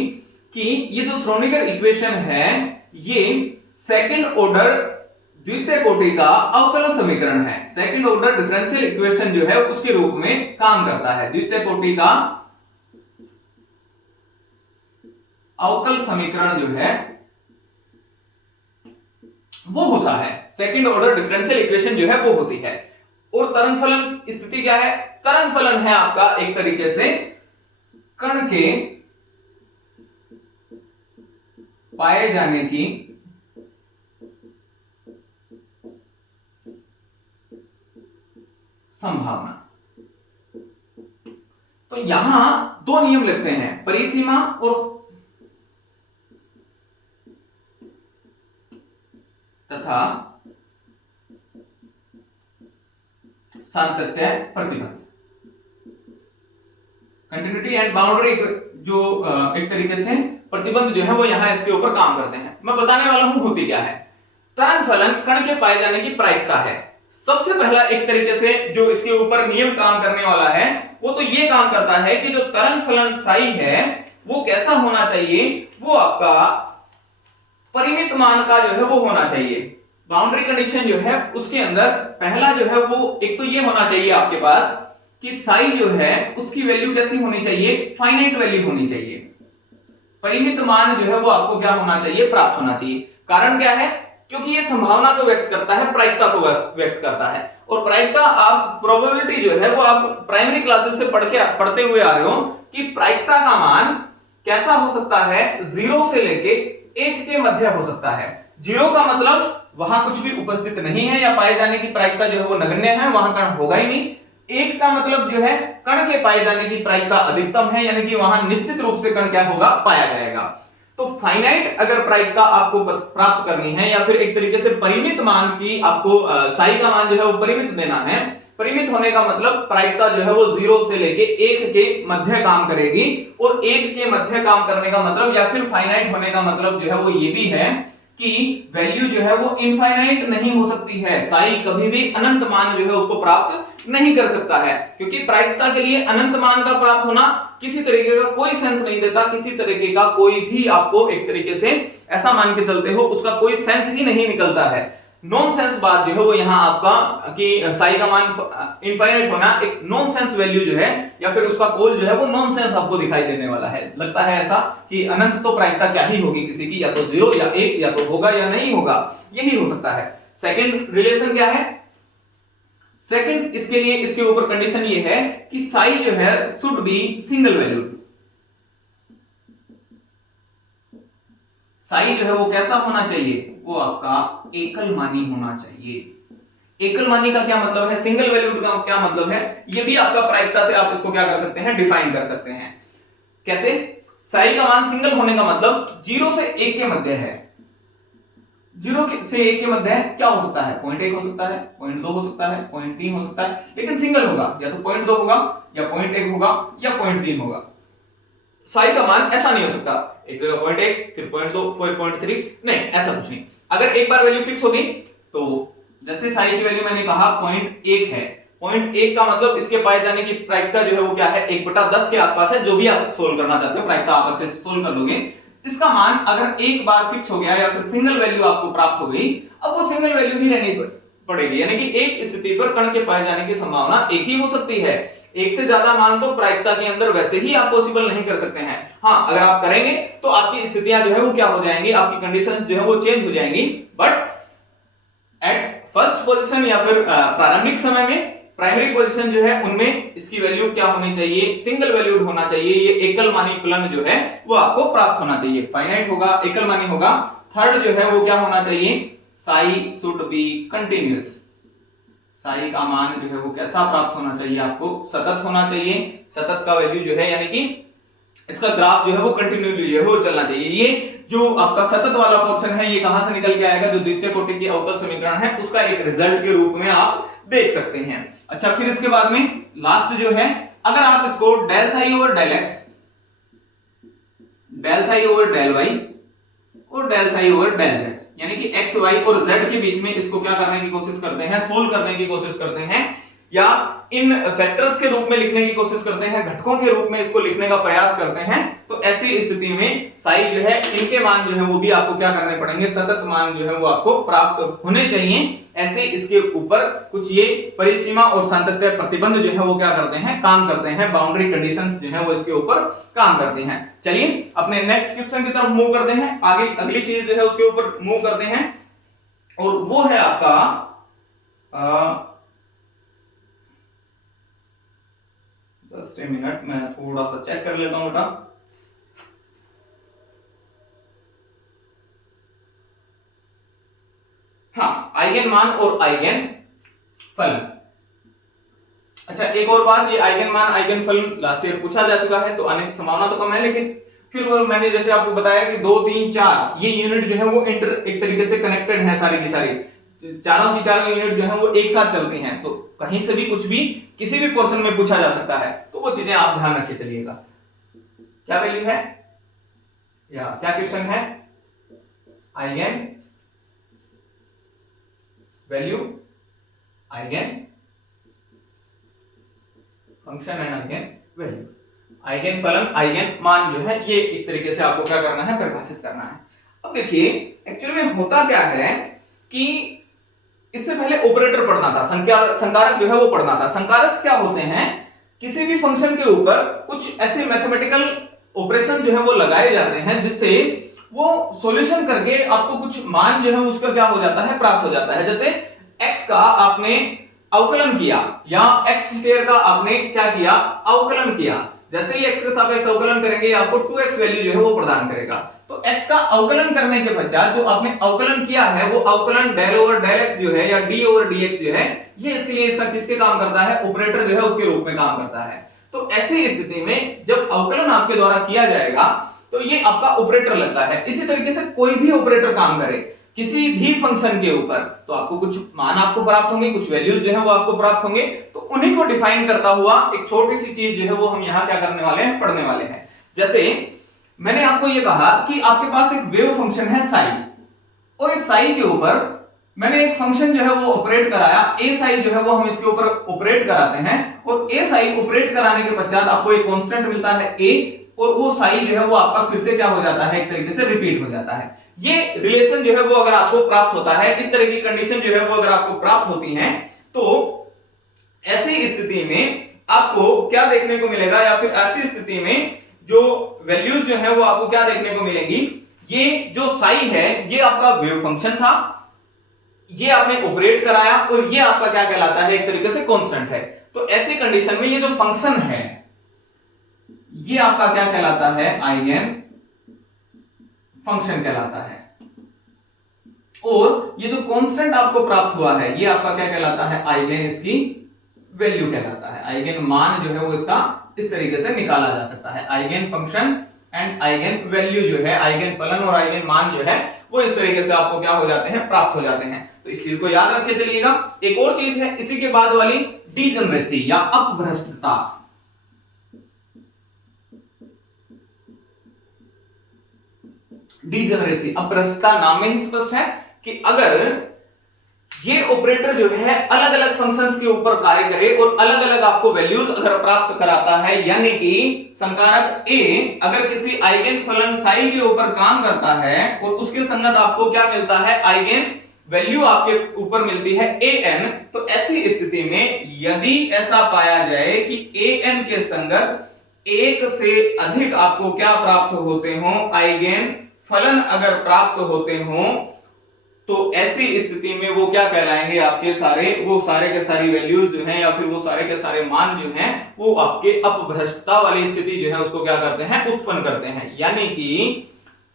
कि ये जो श्रोडिंगर इक्वेशन है ये सेकंड ऑर्डर द्वितीय कोटि का अवकलन समीकरण है। सेकंड ऑर्डर डिफरेंशियल इक्वेशन जो है उसके रूप में काम करता है। द्वितीय कोटि का अवकल समीकरण जो है वो होता है, सेकंड ऑर्डर डिफरेंशियल इक्वेशन जो है वो होती है। और तरंग फलन स्थिति क्या है, तरंग फलन है आपका एक तरीके से कण के पाए जाने की संभावना। तो यहां 2 नियम लिखते हैं, परिसीमा और तथा सातत्य प्रतिबंध। कंटिन्यूटी एंड बाउंड्री जो एक तरीके से प्रतिबंध जो है वो यहां इसके ऊपर काम करते हैं। मैं बताने वाला हूं होती क्या है। तरंग फलन कण के पाए जाने की प्रायिकता है। सबसे पहला एक तरीके से जो इसके ऊपर नियम काम करने वाला है वो तो ये काम करता है कि जो तरंग फलन साई है वो कैसा होना चाहिए, वो आपका परिमित मान का जो है वो होना चाहिए। बाउंड्री कंडीशन जो है उसके अंदर पहला जो है वो एक तो ये होना चाहिए आपके पास कि साई जो है उसकी वैल्यू कैसी होनी चाहिए, फाइनाइट वैल्यू होनी चाहिए। परिमित मान जो है वो आपको क्या होना चाहिए, प्राप्त होना चाहिए। कारण क्या है, क्योंकि ये संभावना को व्यक्त करता है, प्रायिकता को व्यक्त करता है। और प्रायिकता आप प्रोबेबिलिटी जो है वो आप प्राइमरी क्लासेस से पढ़ते हुए आ रहे हो कि प्रायिकता का मान कैसा हो सकता है, 0 से लेके 1 के मध्य हो सकता है। 0 का मतलब वहां कुछ भी उपस्थित नहीं है या पाए जाने की प्रायिकता जो है वो नगण्य है, वहां कण होगा ही नहीं। 1 का मतलब जो है कण के पाए जाने की प्रायिकता अधिकतम है, यानी कि वहां निश्चित रूप से कण क्या होगा, पाया जाएगा। तो फाइनाइट अगर प्रायिकता आपको प्राप्त करनी है या फिर एक तरीके से परिमित मान की आपको साई का मान जो है वो परिमित देना है। परिमित होने का मतलब प्रायिकता जो है वो 0 से लेके 1 के मध्य काम करेगी। और 1 के मध्य काम करने का मतलब या फिर फाइनाइट होने का मतलब जो है वो ये भी है कि वैल्यू जो है वो इनफाइनाइट नहीं हो सकती है। साई कभी भी अनंत मान जो है उसको प्राप्त नहीं कर सकता है, क्योंकि प्रायिकता के लिए अनंत मान का प्राप्त होना किसी तरीके का कोई सेंस नहीं देता। किसी तरीके का कोई भी आपको एक तरीके से ऐसा मान के चलते हो उसका कोई सेंस ही नहीं निकलता है। नॉनसेंस बात जो है वो यहाँ आपका कि साई का मान इनफाइनाइट होना एक नॉनसेंस वैल्यू जो है या फिर उसका कोल जो है वो नॉनसेंस आपको दिखाई देने वाला है। लगता है ऐसा कि अनंत तो प्रायिकता क्या ही होगी किसी की, या तो 0 या 1, या तो होगा या नहीं होगा, यही हो सकता है। सेकंड रिलेशन क्या है, सेकंड इसके लिए इसके ऊपर कंडीशन ये है कि साई जो है should be single value. Sai जो है वो कैसा होना चाहिए, वो आपका एकल मानी होना चाहिए। एकल मानी का क्या मतलब है, सिंगल वैल्यूड का क्या मतलब है, ये भी आपका प्रायिकता से आप इसको क्या कर सकते हैं, डिफाइन कर सकते हैं। कैसे? साई का मान सिंगल होने का मतलब 0 से 1 के मध्य है। 0 से 1 के मध्य है, क्या हो सकता है, 0.1 हो सकता है, 0.2 हो सकता है, 0.3 हो सकता है, लेकिन सिंगल होगा, या तो 0.2 होगा, या 0.1 होगा, या 0.3 होगा। साई का मान ऐसा नहीं हो सकता, एक जगह 0.1 फिर 0.2 फिर 0.3, नहीं, ऐसा कुछ नहीं। अगर एक बार वैल्यू फिक्स हो गई, तो जैसे साई की वैल्यू मैंने कहा 0.1 है, 0.1 का मतलब इसके पाए जाने की प्रायिकता जो है वो क्या है, 1/10 के आसपास है। जो भी आप सोल्व करना चाहते हो, प्रायिकता आप अच्छे से सोल्व कर लोगे। इसका मान अगर एक बार फिक्स हो गया या फिर सिंगल वैल्यू आपको प्राप्त हो गई, अब वो सिंगल वैल्यू ही रहनी पड़ेगी, यानी कि एक स्थिति पर कण के पाए जाने की संभावना एक ही हो सकती है। एक से ज्यादा मान तो प्रायिकता के अंदर वैसे ही आप पॉसिबल नहीं कर सकते हैं। हाँ, अगर आप करेंगे तो आपकी स्थितियां जो है वो क्या हो जाएंगी, आपकी कंडीशंस जो है वो चेंज हो जाएंगी। बट एट फर्स्ट पोजीशन या फिर प्रारंभिक समय में प्राइमरी पोजीशन जो है उनमें इसकी वैल्यू क्या होनी चाहिए, सिंगल वैल्यूड होना चाहिए। ये एकल मानी फलन जो है वो आपको प्राप्त होना चाहिए, फाइनाइट होगा, एकल मानी होगा। थर्ड जो है वो क्या होना चाहिए, Sai should be continuous. Sai का मान जो है वो कैसा प्राप्त होना चाहिए, आपको सतत होना चाहिए। सतत का वैल्यू जो है यानी कि इसका ग्राफ जो है वो कंटिन्यूली जो है वो चलना चाहिए। ये जो आपका सतत वाला पोर्शन है ये कहां से निकल के आएगा, जो द्वितीय कोटि की अवकल समीकरण है उसका एक रिजल्ट के रूप में आप देख सकते हैं। अच्छा, फिर इसके बाद में लास्ट जो है, अगर आप इसको del psi over del x, del psi over del y और del psi over del z, यानी कि एक्स वाई और जेड के बीच में इसको क्या करने की कोशिश करते हैं, सोल्व करने की कोशिश करते हैं, या इन फैक्टर्स के रूप में लिखने की कोशिश करते हैं, घटकों के रूप में इसको लिखने का प्रयास करते हैं, तो ऐसी स्थिति में साई जो है इनके मान जो है वो भी आपको क्या करने पड़ेंगे, सतत मान जो है वो आपको प्राप्त होने चाहिए। ऐसे इसके ऊपर कुछ ये परिसीमा और सातत्य प्रतिबंध जो है वो क्या करते हैं, काम करते हैं, बाउंड्री कंडीशंस जो है वो इसके ऊपर काम करते हैं। चलिए अपने नेक्स्ट क्वेश्चन की तरफ मूव करते हैं, आगे अगली चीज जो है उसके ऊपर मूव करते हैं, और वो है आपका जस्ट ए मिनट, मैं थोड़ा सा चेक कर लेता हूं बेटा। हाँ, आइगन मान और आइगन फलन। अच्छा, एक और बात, ये आइगन मान आइगन फलन लास्ट ईयर पूछा जा चुका है, तो आने की संभावना तो कम है, लेकिन फिर वो मैंने जैसे आपको बताया कि 2 3 4 ये यूनिट जो है वो एक तरीके से कनेक्टेड है, सारी की सारी चारों की चारों यूनिट जो है वो एक साथ चलती हैं, तो कहीं से भी कुछ भी किसी भी पोर्शन में पूछा जा सकता है, तो वो चीजें आप ध्यान रख के चलिएगा। क्या वैल्यू है या क्या क्वेश्चन है, eigen value, eigen function and eigen value, eigen फलन, आइगन मान जो है ये एक तरीके से आपको क्या करना है, परिभाषित करना है। अब देखिए एक्चुअली में होता क्या है कि इससे पहले ऑपरेटर पढ़ना था, संकारक जो है वो पढ़ना था। संकारक क्या होते हैं, किसी भी फंक्शन के ऊपर कुछ ऐसे मैथमेटिकल ऑपरेशन जो है वो लगाए जाते हैं जिससे वो सॉल्यूशन करके आपको कुछ मान जो है उसका क्या हो जाता है, प्राप्त हो जाता है। जैसे x का आपने अवकलन किया या x स्क्वायर का आपने क्या किया, अवकलन किया, जैसे ही x के सापेक्ष अवकलन करेंगे आपको 2x वैल्यू जो है वो प्रदान करेगा। तो x का अवकलन करने के पश्चात जो आपने अवकलन किया है वो अवकलन डेल ओवर डेल x जो है या d ओवर dx जो है, ये इसके लिए इसका किसके काम करता है, ऑपरेटर जो है उसके रूप में काम करता है। तो ऐसी स्थिति में जब अवकलन आपके द्वारा किया जाएगा तो ये आपका ऑपरेटर लगता है। इसी तरीके से कोई भी ऑपरेटर काम करे किसी भी फंक्शन के ऊपर तो आपको कुछ मान आपको प्राप्त होंगे, कुछ वैल्यूज जो है वो आपको प्राप्त होंगे, तो उन्हीं को डिफाइन करता हुआ एक छोटी सी चीज जो है वो हम यहाँ क्या करने वाले हैं, पढ़ने वाले हैं। जैसे मैंने आपको ये कहा कि आपके पास एक वेव फंक्शन है साई, और इस साई के ऊपर मैंने एक फंक्शन जो है वो ऑपरेट कराया, ए साई जो है वो हम इसके ऊपर ऑपरेट कराते हैं, और ए साई ऑपरेट कराने के पश्चात आपको एक कांस्टेंट मिलता है ए, और वो साई जो है वो आपका फिर से क्या हो जाता है, एक तरीके से रिपीट हो जाता है। ये रिलेशन जो है वो अगर आपको प्राप्त होता है, इस तरह की कंडीशन जो है वो अगर आपको प्राप्त होती है, तो ऐसी स्थिति में आपको क्या देखने को मिलेगा, या फिर ऐसी स्थिति में जो वैल्यूज जो है वो आपको क्या देखने को मिलेंगी, ये जो साई है ये आपका वेव फंक्शन था, ये आपने ऑपरेट कराया, और ये आपका क्या कहलाता है, एक तरीके से कांस्टेंट है। तो ऐसी कंडीशन में ये जो फंक्शन है ये आपका क्या कहलाता है, आइगन फंक्शन कहलाता है। और ये जो कांस्टेंट आपको प्राप्त हुआ है ये आपका क्या कहलाता है, आइगन इसकी वैल्यू कहलाता है। आइगन मान जो है वो इसका इस तरीके से निकाला जा सकता है, eigen function and eigen value जो है, आइगन फलन और आइगन मान जो है वो इस तरीके से आपको क्या हो जाते हैं, प्राप्त हो जाते हैं। तो इस चीज को याद रख के चलिएगा। एक और चीज है इसी के बाद वाली, डीजनरेसी या अपभ्रष्टता। डीजनरेसी, अपभ्रष्टता नाम में ही स्पष्ट है कि अगर ये ऑपरेटर जो है अलग अलग फंक्शंस के ऊपर कार्य करे और अलग अलग आपको वैल्यूज अगर प्राप्त कराता है, यानी कि संकारक ए अगर किसी आइगन फलन साई के ऊपर काम करता है और उसके संगत आपको क्या मिलता है, आइगन वैल्यू आपके ऊपर मिलती है an, तो ऐसी स्थिति में यदि ऐसा पाया जाए कि an के संगत एक से अधिक आपको क्या प्राप्त होते हो, आइगन फलन अगर प्राप्त होते हो, तो ऐसी स्थिति में वो क्या कहलाएंगे, आपके सारे के सारी वैल्यूज जो हैं या फिर वो सारे के सारे मान जो हैं वो आपके अपभ्रष्टता वाली स्थिति जो है उसको क्या करते हैं, उत्पन्न करते हैं। यानी कि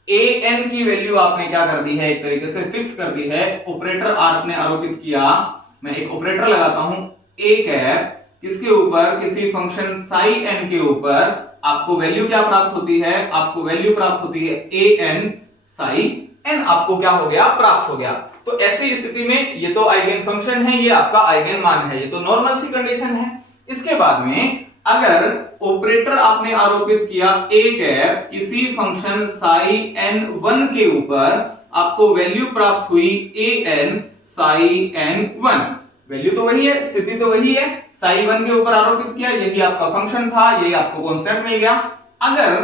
an की वैल्यू आपने क्या कर दी है, एक तरीके से फिक्स कर दी है। ऑपरेटर आर ने आरोपित किया, मैं एक ऑपरेटर लगाता हूं a कैप, किसके ऊपर, किसी फंक्शन साई n के ऊपर आपको वैल्यू क्या प्राप्त होती है, आपको वैल्यू प्राप्त होती है an साई n, आपको क्या हो गया, प्राप्त हो गया। तो ऐसी स्थिति में ये तो आइगन फंक्शन है, ये आपका आइगन मान है, ये तो नॉर्मल सी कंडीशन है। इसके बाद में अगर ऑपरेटर आपने आरोपित किया a कैप किसी फंक्शन साई n1 के ऊपर आपको वैल्यू प्राप्त हुई an साई n1, वैल्यू तो वही है, स्थिति तो वही है, साई 1 के ऊपर आरोपित किया, यही आपका फंक्शन था, यही आपको कांस्टेंट मिल गया। अगर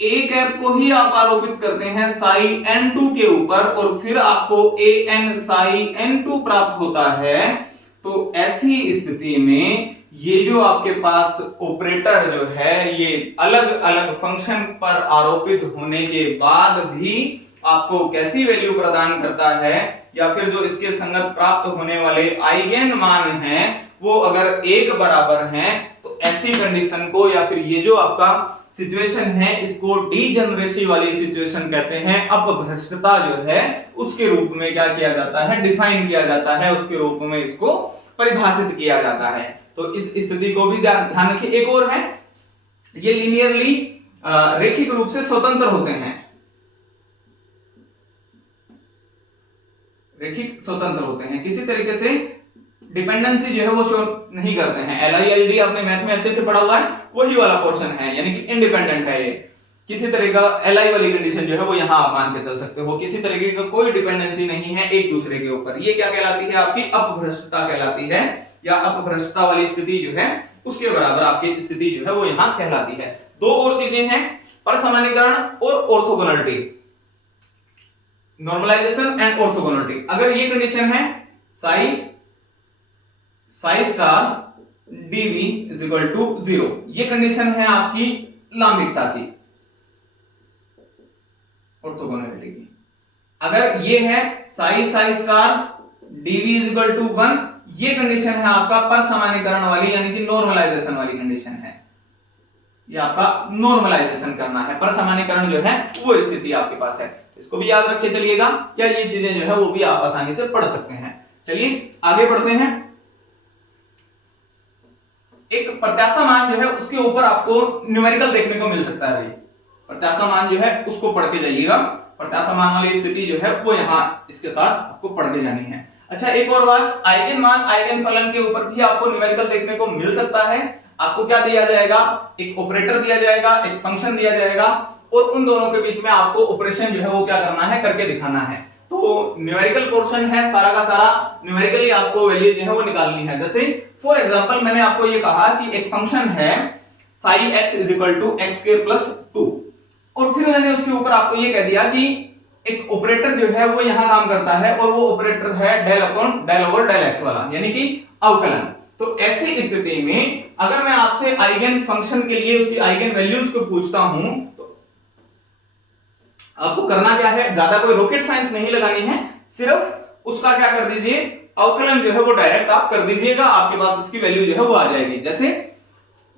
a कैप को ही आप आरोपित करते हैं साई n2 के ऊपर और फिर आपको an साई n2 प्राप्त होता है, तो ऐसी स्थिति में ये जो आपके पास ऑपरेटर जो है ये अलग अलग फंक्शन पर आरोपित होने के बाद भी आपको कैसी वैल्यू प्रदान करता है, या फिर जो इसके संगत प्राप्त होने वाले आइगन मान हैं वो अगर एक बराबर हैं, तो ऐसी कंडीशन को या फिर ये जो आपका सिचुएशन है इसको डीजनरेसी वाली सिचुएशन कहते हैं। अपभ्रष्टता जो है उसके रूप में क्या किया जाता है, डिफाइन किया जाता है, उसके रूप में इसको परिभाषित किया जाता है। तो इस स्थिति को भी ध्यान रखिए। एक और है, ये लीनियरली रेखिक रूप से स्वतंत्र होते हैं, रेखिक स्वतंत्र होते हैं, किसी तरीके से डिपेंडेंसी जो है वो शो नहीं करते हैं। LILD आपने मैथ में अच्छे से पढ़ा हुआ है, वही वाला पोर्शन है, यानी कि इंडिपेंडेंट है ये। किसी तरह का LI वाली कंडीशन जो है वो यहां आप मान के चल सकते हो, किसी तरीके का कोई डिपेंडेंसी नहीं है एक दूसरे के ऊपर। ये क्या कहलाती है, आपकी अपभ्रष्टता कहलाती है, या अपभ्रष्टता वाली स्थिति जो है उसके बराबर आपकी स्थिति जो है वो यहां कहलाती है। दो और चीजें हैं, परसामान्यीकरण और ऑर्थोगोनलिटी, नॉर्मलाइजेशन एंड ऑर्थोगोनलिटी। अगर ये कंडीशन है psi star dv is equal to 0, ये कंडीशन है आपकी लांबिकता की, ऑर्थोगोनलिटी की। अगर ये है psi star dv is equal to 1, ये कंडीशन है आपका परसामान्यीकरण वाली, यानी कि नॉर्मलाइजेशन वाली कंडीशन है। ये आपका नॉर्मलाइजेशन करना है, परसामान्यीकरण जो है वो स्थिति आपके पास है, इसको भी याद रख के चलिएगा, या ये चीजें जो है वो भी आप आसानी से पढ़ सकते हैं। चलिए आगे बढ़ते हैं। एक प्रत्याशा मान जो है उसके ऊपर आपको न्यूमेरिकल देखने को मिल सकता है भाई, प्रत्याशा मान जो है उसको पढ़ के जाइएगा, प्रत्याशा मान वाली स्थिति जो है वो यहाँ इसके साथ आपको पढ़ के जानी है। अच्छा, एक और बात, आइगन मान आइगन फलन के ऊपर भी आपको न्यूमेरिकल देखने को मिल सकता है। आपको क्या दिया जाएगा, एक ऑपरेटर दिया जाएगा, एक फंक्शन दिया जाएगा, और उन दोनों के बीच में आपको ऑपरेशन जो है वो क्या करना है, करके दिखाना है। तो न्यूमेरिकल पोर्शन है, सारा का सारा न्यूमेरिकली आपको वैल्यू जो है वो निकालनी है। जैसे फॉर एग्जांपल मैंने आपको ये कहा कि एक फंक्शन है psi x is equal to x square plus 2, और फिर मैंने उसके ऊपर आपको ये कह दिया कि एक ऑपरेटर जो है वो यहां काम करता है, और वो ऑपरेटर है del upon del over del x वाला, यानी कि अवकलन। तो ऐसी स्थिति में अगर मैं आपसे आइगन फंक्शन के लिए उसकी आइगन वैल्यूज को पूछता हूं, तो आपको करना क्या है, ज्यादा कोई रॉकेट साइंस नहीं लगानी है, सिर्फ उसका क्या कर दीजिए, अवकलन जो है वो डायरेक्ट आप कर दीजिएगा, आपके पास उसकी वैल्यू जो है वो आ जाएगी। जैसे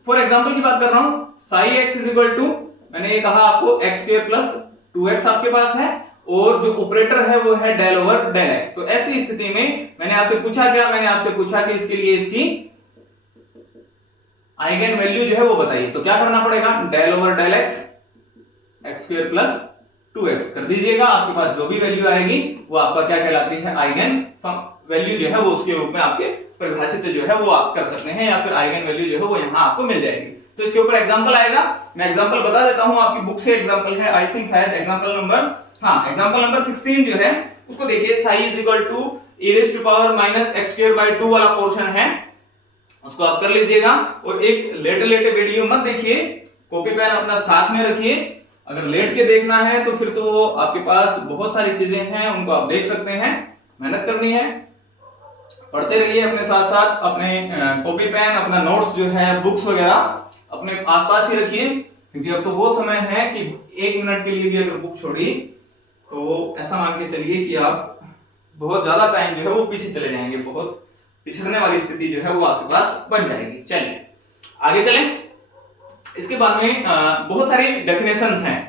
फॉर एग्जांपल की बात कर रहा हूं, psi x is equal to, मैंने ये कहा आपको x स्क्वायर प्लस 2x आपके पास है, और जो ऑपरेटर है वो है डेल ओवर डेल एक्स। तो ऐसी स्थिति में मैंने आपसे पूछा क्या, मैंने आपसे पूछा कि इसके लिए इसकी आइगन वैल्यू जो है वो बताइए। तो क्या करना पड़ेगा, del over del x x square plus 2x कर दीजिएगा। आपके पास जो भी वैल्यू आएगी वो आपका क्या कहलाती है, आइगन वैल्यू जो है वो उसके रूप में आपके परिभाषित जो है वो आप कर सकते हैं, या फिर आइगन वैल्यू जो है वो यहाँ आपको मिल जाएगी। तो इसके ऊपर एग्जांपल आएगा, मैं एग्जांपल बता देता हूं, आपकी बुक से एग्जांपल है, आई थिंक शायद एग्जांपल नंबर 16 जो है उसको देखिए। Psi is equal to e raise to power minus x square by 2 वाला पोर्शन है, उसको आप कर लीजिएगा। और एक लेटे वीडियो मत देखिए, कॉपी पेन अपना साथ में रखिए। अगर लेट के देखना है तो फिर तो आपके पास बहुत सारी चीजें हैं, उनको आप देख सकते हैं। मेहनत करनी है, पढ़ते रहिए अपने साथ साथ, अपने कॉपी पेन, अपना नोट्स जो है, बुक्स वगैरह अपने आसपास ही रखिए, क्योंकि अब तो वो समय है कि 1 मिनट के लिए भी अगर बुक छोड़ी तो ऐसा मान के चलिए कि आप बहुत ज्यादा टाइम जो है वो पीछे चले जाएंगे, बहुत पिछड़ने वाली स्थिति जो है वो आपके पास बन जाएगी। चलिए आगे चलें। इसके बाद में बहुत सारी डेफिनेशंस हैं।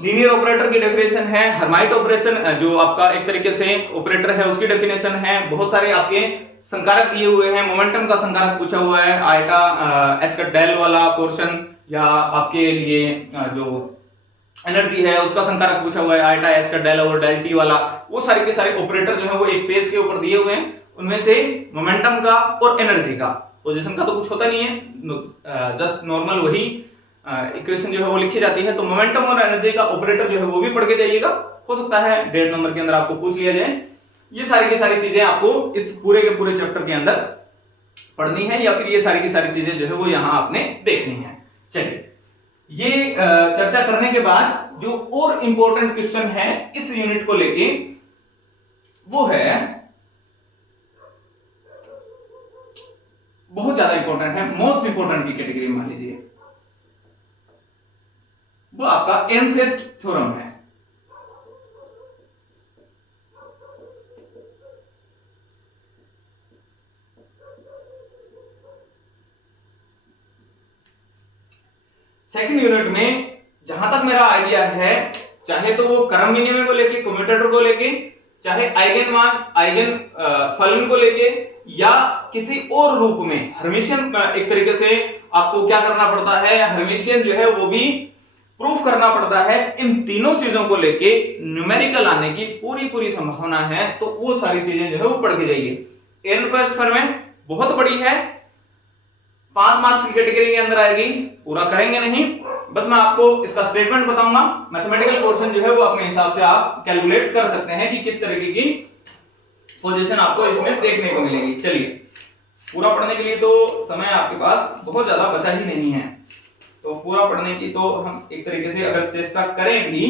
लीनियर ऑपरेटर की डेफिनेशन है, हर्माइट ऑपरेशन जो आपका एक तरीके से ऑपरेटर है उसकी डेफिनेशन है। बहुत सारे आपके संकारक दिए हुए हैं, मोमेंटम का संकारक पूछा हुआ है, आयटा एच का डेल वाला पोर्शन, या आपके लिए जो एनर्जी है उसका संकारक पूछा हुआ है, आयटा एच का डेल ओवर डेल टी वाला। वो सारे के सारे ऑपरेटर जो है वो एक पेज के ऊपर दिए हुए हैं। उनमें से मोमेंटम का और एनर्जी का, पोजीशन का तो कुछ होता नहीं है, जस्ट नॉर्मल वही इक्वेशन जो है वो लिखी जाती है। तो मोमेंटम और एनर्जी का ऑपरेटर जो है वो भी पढ़ के जाइएगा, हो सकता है 1.5 नंबर के अंदर आपको पूछ लिया जाए। ये सारी की सारी चीजें आपको इस पूरे के पूरे चैप्टर के अंदर पढ़नी है, या फिर ये सारी की सारी चीजें जो है वो यहाँ आपने देखनी है। चलिए, ये चर्चा करने के बाद जो और इंपॉर्टेंट क्वेश्चन है इस यूनिट को लेके वो है, बहुत ज्यादा इंपॉर्टेंट है, मोस्ट इंपॉर्टेंट की कैटेगरी मान लीजिए, वो आपका एहरनफेस्ट थ्योरम है। सेकंड यूनिट में जहां तक मेरा आइडिया है, चाहे तो वो क्रम विनिमय को लेके, कम्यूटेटर को लेके, चाहे आइगन मान, आइगन फलन को लेके, या किसी और रूप में हर्मिशियन, एक तरीके से आपको क्या करना पड़ता है, हर्मिशियन जो है वो भी प्रूफ करना पड़ता है। इन तीनों चीजों को लेके न्यूमेरिकल आने की पूरी संभावना है, तो वो सारी चीजें जो है वो पढ़ के जाइए। एहरनफेस्ट थ्योरम बहुत बड़ी है, 5 मार्क्स की कैटेगरी के अंदर आएगी, पूरा करेंगे नहीं, बस मैं आपको इसका स्टेटमेंट बताऊंगा। मैथमेटिकल पोर्शन जो है वो अपने हिसाब से आप कैलकुलेट कर सकते हैं कि किस तरीके की पोजीशन आपको इसमें देखने को मिलेगी। चलिए, पूरा पढ़ने के लिए तो समय आपके पास बहुत ज्यादा बचा ही नहीं है, तो पूरा पढ़ने की तो हम एक तरीके से अगर चेष्टा करें भी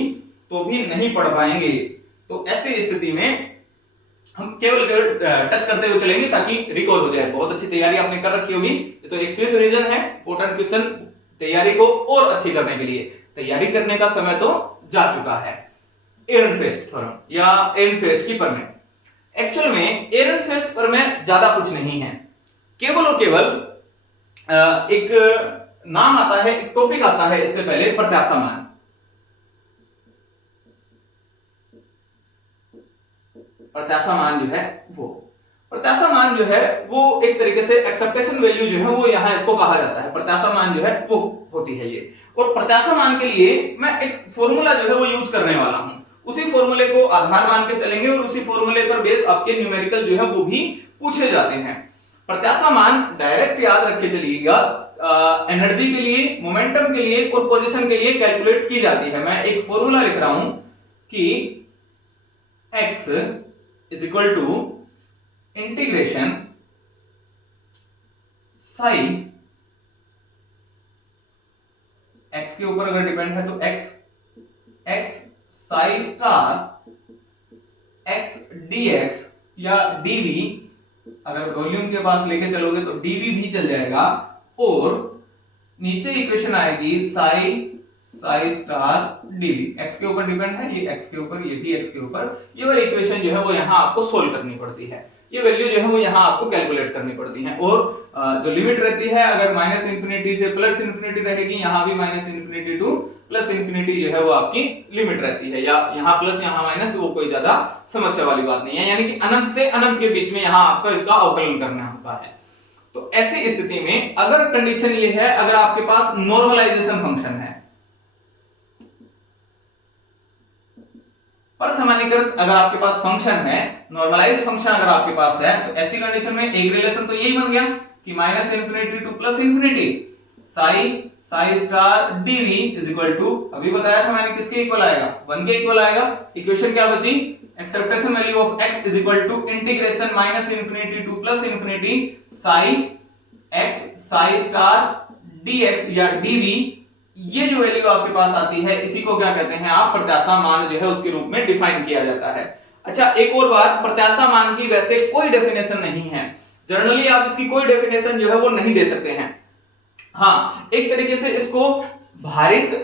तो भी नहीं पढ़ पाएंगे। तो ऐसी स्थिति में हम केवल टच करते हुए चलेंगे ताकि रिकॉल हो जाए। बहुत अच्छी तैयारी आपने कर रखी होगी, तो एक क्विक रिवीजन है, इंपॉर्टेंट क्वेश्चन तैयारी को और अच्छी करने के लिए। तैयारी करने का समय तो जा चुका है। एहरनफेस्ट थ्योरम या एहरनफेस्ट की प्रमेय, एक्चुअल में एहरनफेस्ट प्रमेय ज्यादा कुछ नहीं है, केवल और केवल एक नाम आता है, एक टॉपिक आता है इससे पहले, प्रत्याशा मान। प्रत्याशा मान जो है वो, प्रत्याशा मान जो है वो एक तरीके से एक्सेप्टेशन वैल्यू जो है वो यहाँ इसको कहा जाता है। प्रत्याशा मान जो है वो होती है ये, और प्रत्याशा मान के लिए मैं एक फॉर्मूला जो है वो यूज करने वाला हूं। उसी फॉर्मूले को आधार मान के चलेंगे और उसी फॉर्मूले पर बेस आपके न्यूमेरिकल जो है वो भी पूछे जाते हैं। प्रत्याशा मान डायरेक्ट याद रख के चलिएगा, एनर्जी के लिए, मोमेंटम के लिए और पोजीशन के लिए कैलकुलेट की जाती है। मैं एक फॉर्मूला लिख रहा हूं कि x इज इक्वल टू इंटीग्रेशन साई, x के ऊपर अगर डिपेंड है तो x psi star x dx या dv, अगर वॉल्यूम के पास लेके चलोगे तो dv भी चल जाएगा, और नीचे इक्वेशन आएगी Sai star dv। x psi ऊपर डिपेंड है, ये x के ऊपर, ये भी x के ऊपर, ये वाली इक्वेशन जो है वो यहाँ आपको सोल्व करनी पड़ती है। ये वैल्यू जो है वो यहाँ आपको कैलकुलेट करनी पड़ती है। और जो लिमिट रहती है अगर माइनस इन्फिनिटी से प्लस इन्फिनिटी रहेगी, यहाँ भी minus infinity to plus infinity जो है वो आपकी लिमिट रहती है, या यहाँ प्लस यहाँ माइनस, वो कोई ज्यादा समस्या वाली बात नहीं है। यानी कि अनंत से अनंत के बीच में यहाँ आपको इसका अवकलन करना होता है। तो ऐसी स्थिति में अगर कंडीशन ये है, अगर आपके पास नॉर्मलाइजेशन फंक्शन है, पर सामान्यीकृत अगर आपके पास फंक्शन है, नॉर्मलाइज फंक्शन अगर आपके पास है, तो ऐसी कंडीशन में एक रिलेशन तो यही बन गया कि minus infinity to plus infinity psi star dv is equal to, अभी बताया था मैंने किसके इक्वल आएगा, 1 के इक्वल आएगा। इक्वेशन क्या बची, expectation value of x is equal to integration minus infinity to plus infinity psi x psi star dx या dv। ये जो वैल्यू आपके पास आती है इसी को क्या कहते हैं आप, प्रत्याशा मान जो है उसके रूप में डिफाइन किया जाता है। अच्छा, एक और बात, प्रत्याशा मान की वैसे कोई डेफिनेशन नहीं है, जनरली आप इसकी कोई डेफिनेशन जो है वो नहीं दे सकते हैं। हाँ, एक तरीके से इसको भारित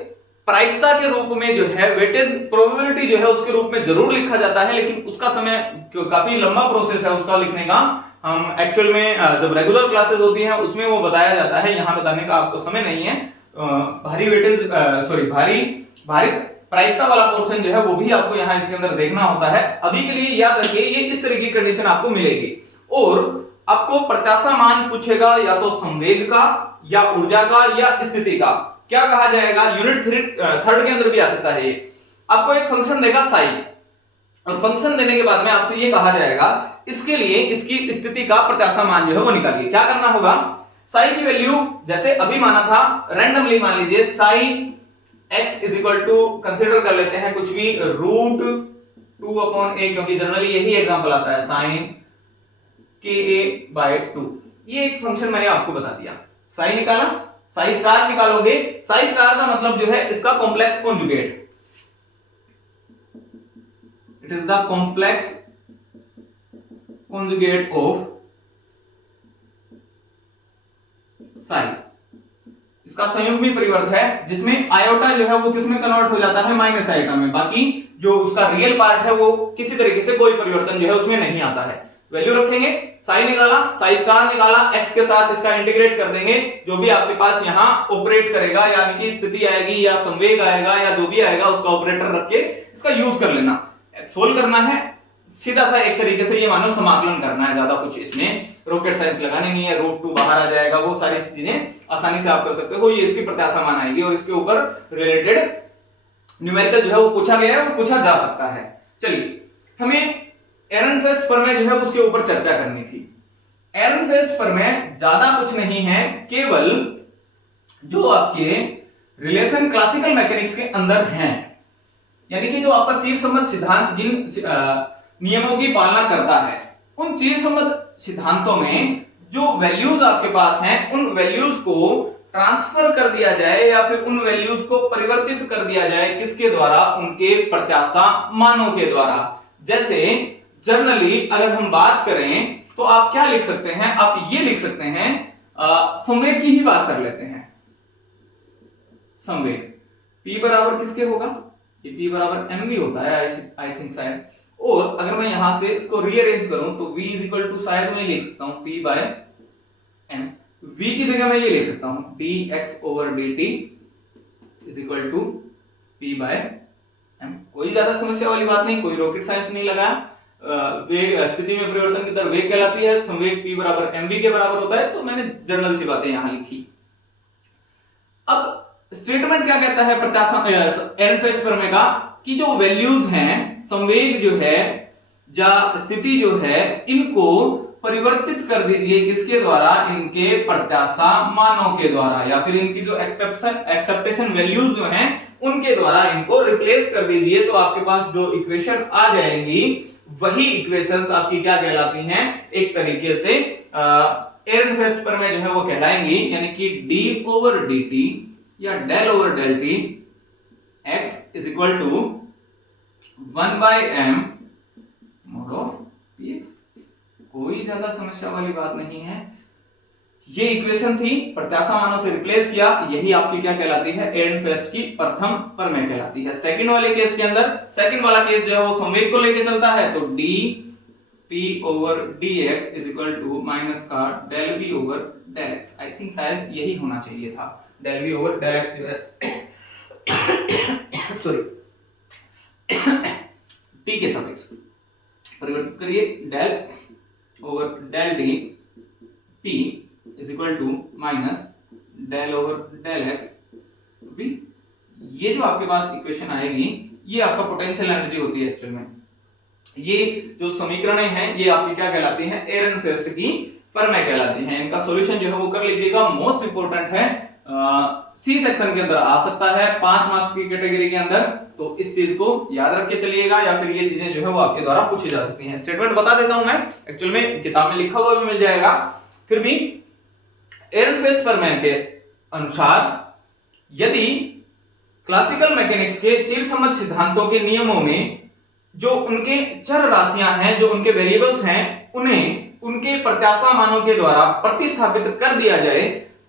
प्रायिकता के रूप में जो है, वेटेज प्रोबेबिलिटी जो है उसके रूप में जरूर लिखा जाता है, लेकिन उसका समय काफी लंबा प्रोसेस है उसका लिखने का। हम एक्चुअल में जब रेगुलर क्लासेस होती हैं उसमें वो बताया जाता है, यहाँ बताने का आपको समय नहीं है। भारित प्रायिकता वाला पोर्शन जो है वो भी आपको यहाँ इसके अंदर देखना होता है। अभी के लिए याद रखिए ये इस तरह की कंडीशन आपको मिलेगी, और आपको प्रत्याशा मान पूछेगा या तो संवेग का या ऊर्जा का या स्थिति का, क्या कहा जाएगा, यूनिट थर्ड के अंदर भी आ सकता है। ये आपको एक फंक्शन देगा साई, और फंक्शन देने के बाद में आपसे ये कहा जाएगा इसके लिए इसकी स्थिति का प्रत्याशा मान जो है वो निकालिए। क्या करना होगा, साई की वैल्यू जैसे अभी माना था रैंडमली मान लीजिए psi x is equal to, consider कर लेते हैं कुछ भी, रूट 2/a, क्योंकि जनरली यही एग्जांपल आता है, साइन ka/2। ये एक फंक्शन मैंने आपको बता दिया। साई निकाला, साई स्टार निकालोगे, साई स्टार का मतलब जो है इसका complex conjugate, it is the complex conjugate of Sai. इसका संयुग्मी परिवर्त है जिसमें आयोटा जो है वो किसमें कन्वर्ट हो जाता है, माइनस आयोटा में। बाकी जो उसका रियल पार्ट है वो किसी तरीके से कोई परिवर्तन जो है उसमें नहीं आता है। वैल्यू रखेंगे, साई निकाला, साई स्टार निकाला, x के साथ इसका इंटीग्रेट कर देंगे, जो भी आपके पास यहाँ ऑपरेट करेगा, यानी कि स्थिति आएगी या संवेग आएगा या जो भी आएगा उसका ऑपरेटर रख के इसका यूज कर लेना। सोल्व करना है सीधा सा, एक तरीके से ये मानो समाकलन करना है, ज्यादा कुछ इसमें रॉकेट साइंस लगानी नहीं है। रूट 2 बाहर आ जाएगा, वो सारी चीजें आसानी से आप कर सकते हो। ये इसकी प्रत्याशा मान आएगी और इसके ऊपर रिलेटेड न्यूमेरिकल जो है वो पूछा गया है और पूछा जा सकता है। चलिए, हमें एरनफेस्ट प्रमेय जो है उसके ऊपर चर्चा करनी थी। एरनफेस्ट प्रमेय ज्यादा कुछ नहीं है, केवल जो आपके रिलेशन क्लासिकल मैकेनिक्स के अंदर हैं, यानी कि जो आपका चिरसम्मत सिद्धांत जिन नियमों की पालना करता है, उन चिरसम्मत सिद्धांतों में जो वैल्यूज आपके पास हैं उन वैल्यूज को ट्रांसफर कर दिया जाए या फिर उन वैल्यूज को परिवर्तित कर दिया जाए, किसके द्वारा, उनके प्रत्याशा मानों के द्वारा। जैसे जनरली अगर हम बात करें तो आप क्या लिख सकते हैं, आप ये लिख सकते हैं, संवेग की ही बात कर लेते हैं। संवेग P बराबर किसके होगा, ये P बराबर mv होता है आई थिंक शायद। और अगर मैं यहां से इसको रीअरेंज करूं तो v इज इक्वल टू, शायद मैं लिख सकता हूं P/m। v की जगह मैं ये लिख सकता हूं dx/dt is equal to P/m। कोई ज्यादा समस्या वाली बात नहीं, कोई रॉकेट साइंस नहीं लगा। वेग स्थिति में परिवर्तन की दर वेग कहलाती है, संवेग P बराबर mv के बराबर होता है, तो मैंने जनरल सी बातें यहां लिखी। अब स्टेटमेंट क्या कहता है प्रत्याशा एरनफेस्ट प्रमेय का, कि जो वैल्यूज हैं, संवेग जो है या स्थिति जो है, इनको परिवर्तित कर दीजिए किसके द्वारा, इनके प्रत्याशा मानों के द्वारा, या फिर इनकी जो एक्सेप्टेशन वैल्यूज जो हैं उनके द्वारा इनको रिप्लेस कर दीजिए। तो आपके पास जो इक्वेशन आ जाएंगी वही इक्वेशंस आपकी क्या कहलाती हैं, एक तरीके से एरनफेस्ट प्रमेय जो है वो कहलाएंगी, यानी कि d/dt या del/del t x is equal to 1/m mod of px। कोई ज्यादा समस्या वाली बात नहीं है। ये इक्वेशन थी, प्रत्याशा मानों से रिप्लेस किया, यही आपकी क्या कहलाती है, एरनफेस्ट की प्रथम प्रमेय कहलाती है। सेकंड वाले केस के अंदर, सेकंड वाला केस जो है वो संवेग को लेके चलता है, तो d p over dx is equal to minus का del v over del x। I think शायद यही होना चाहिए था, del v over del x जो है सॉरी t के सापेक्ष परिवर्तित करिए, del over del d p is equal to minus del over del x v। ये जो आपके पास इक्वेशन आएगी ये आपका पोटेंशियल एनर्जी होती है एक्चुअल में। ये जो समीकरणें हैं ये आपकी क्या कहलाती हैं, एहरेनफेस्ट की प्रमेय कहलाती हैं। इनका सॉल्यूशन जो है वो कर लीजिएगा। मोस्ट इंपोर्टेंट है, सी सेक्शन के अंदर आ सकता है 5 मार्क्स की कैटेगरी के अंदर, तो इस चीज को याद रख के चलिएगा, या फिर ये चीजें जो है वो आपके द्वारा पूछी जा सकती हैं। स्टेटमेंट बता देता हूं मैं, एक्चुअल में किताब में लिखा हुआ भी मिल जाएगा, फिर भी एहरेनफेस्ट प्रमेय के अनुसार यदि क्लासिकल मैकेनिक्स के चिरसम्मत सिद्धांतों के नियमों में जो उनके चर राशियां हैं, जो उनके वेरिएबल्स हैं, उन्हें उनके प्रत्याशा मानों के द्वारा प्रतिस्थापित कर दिया जाए,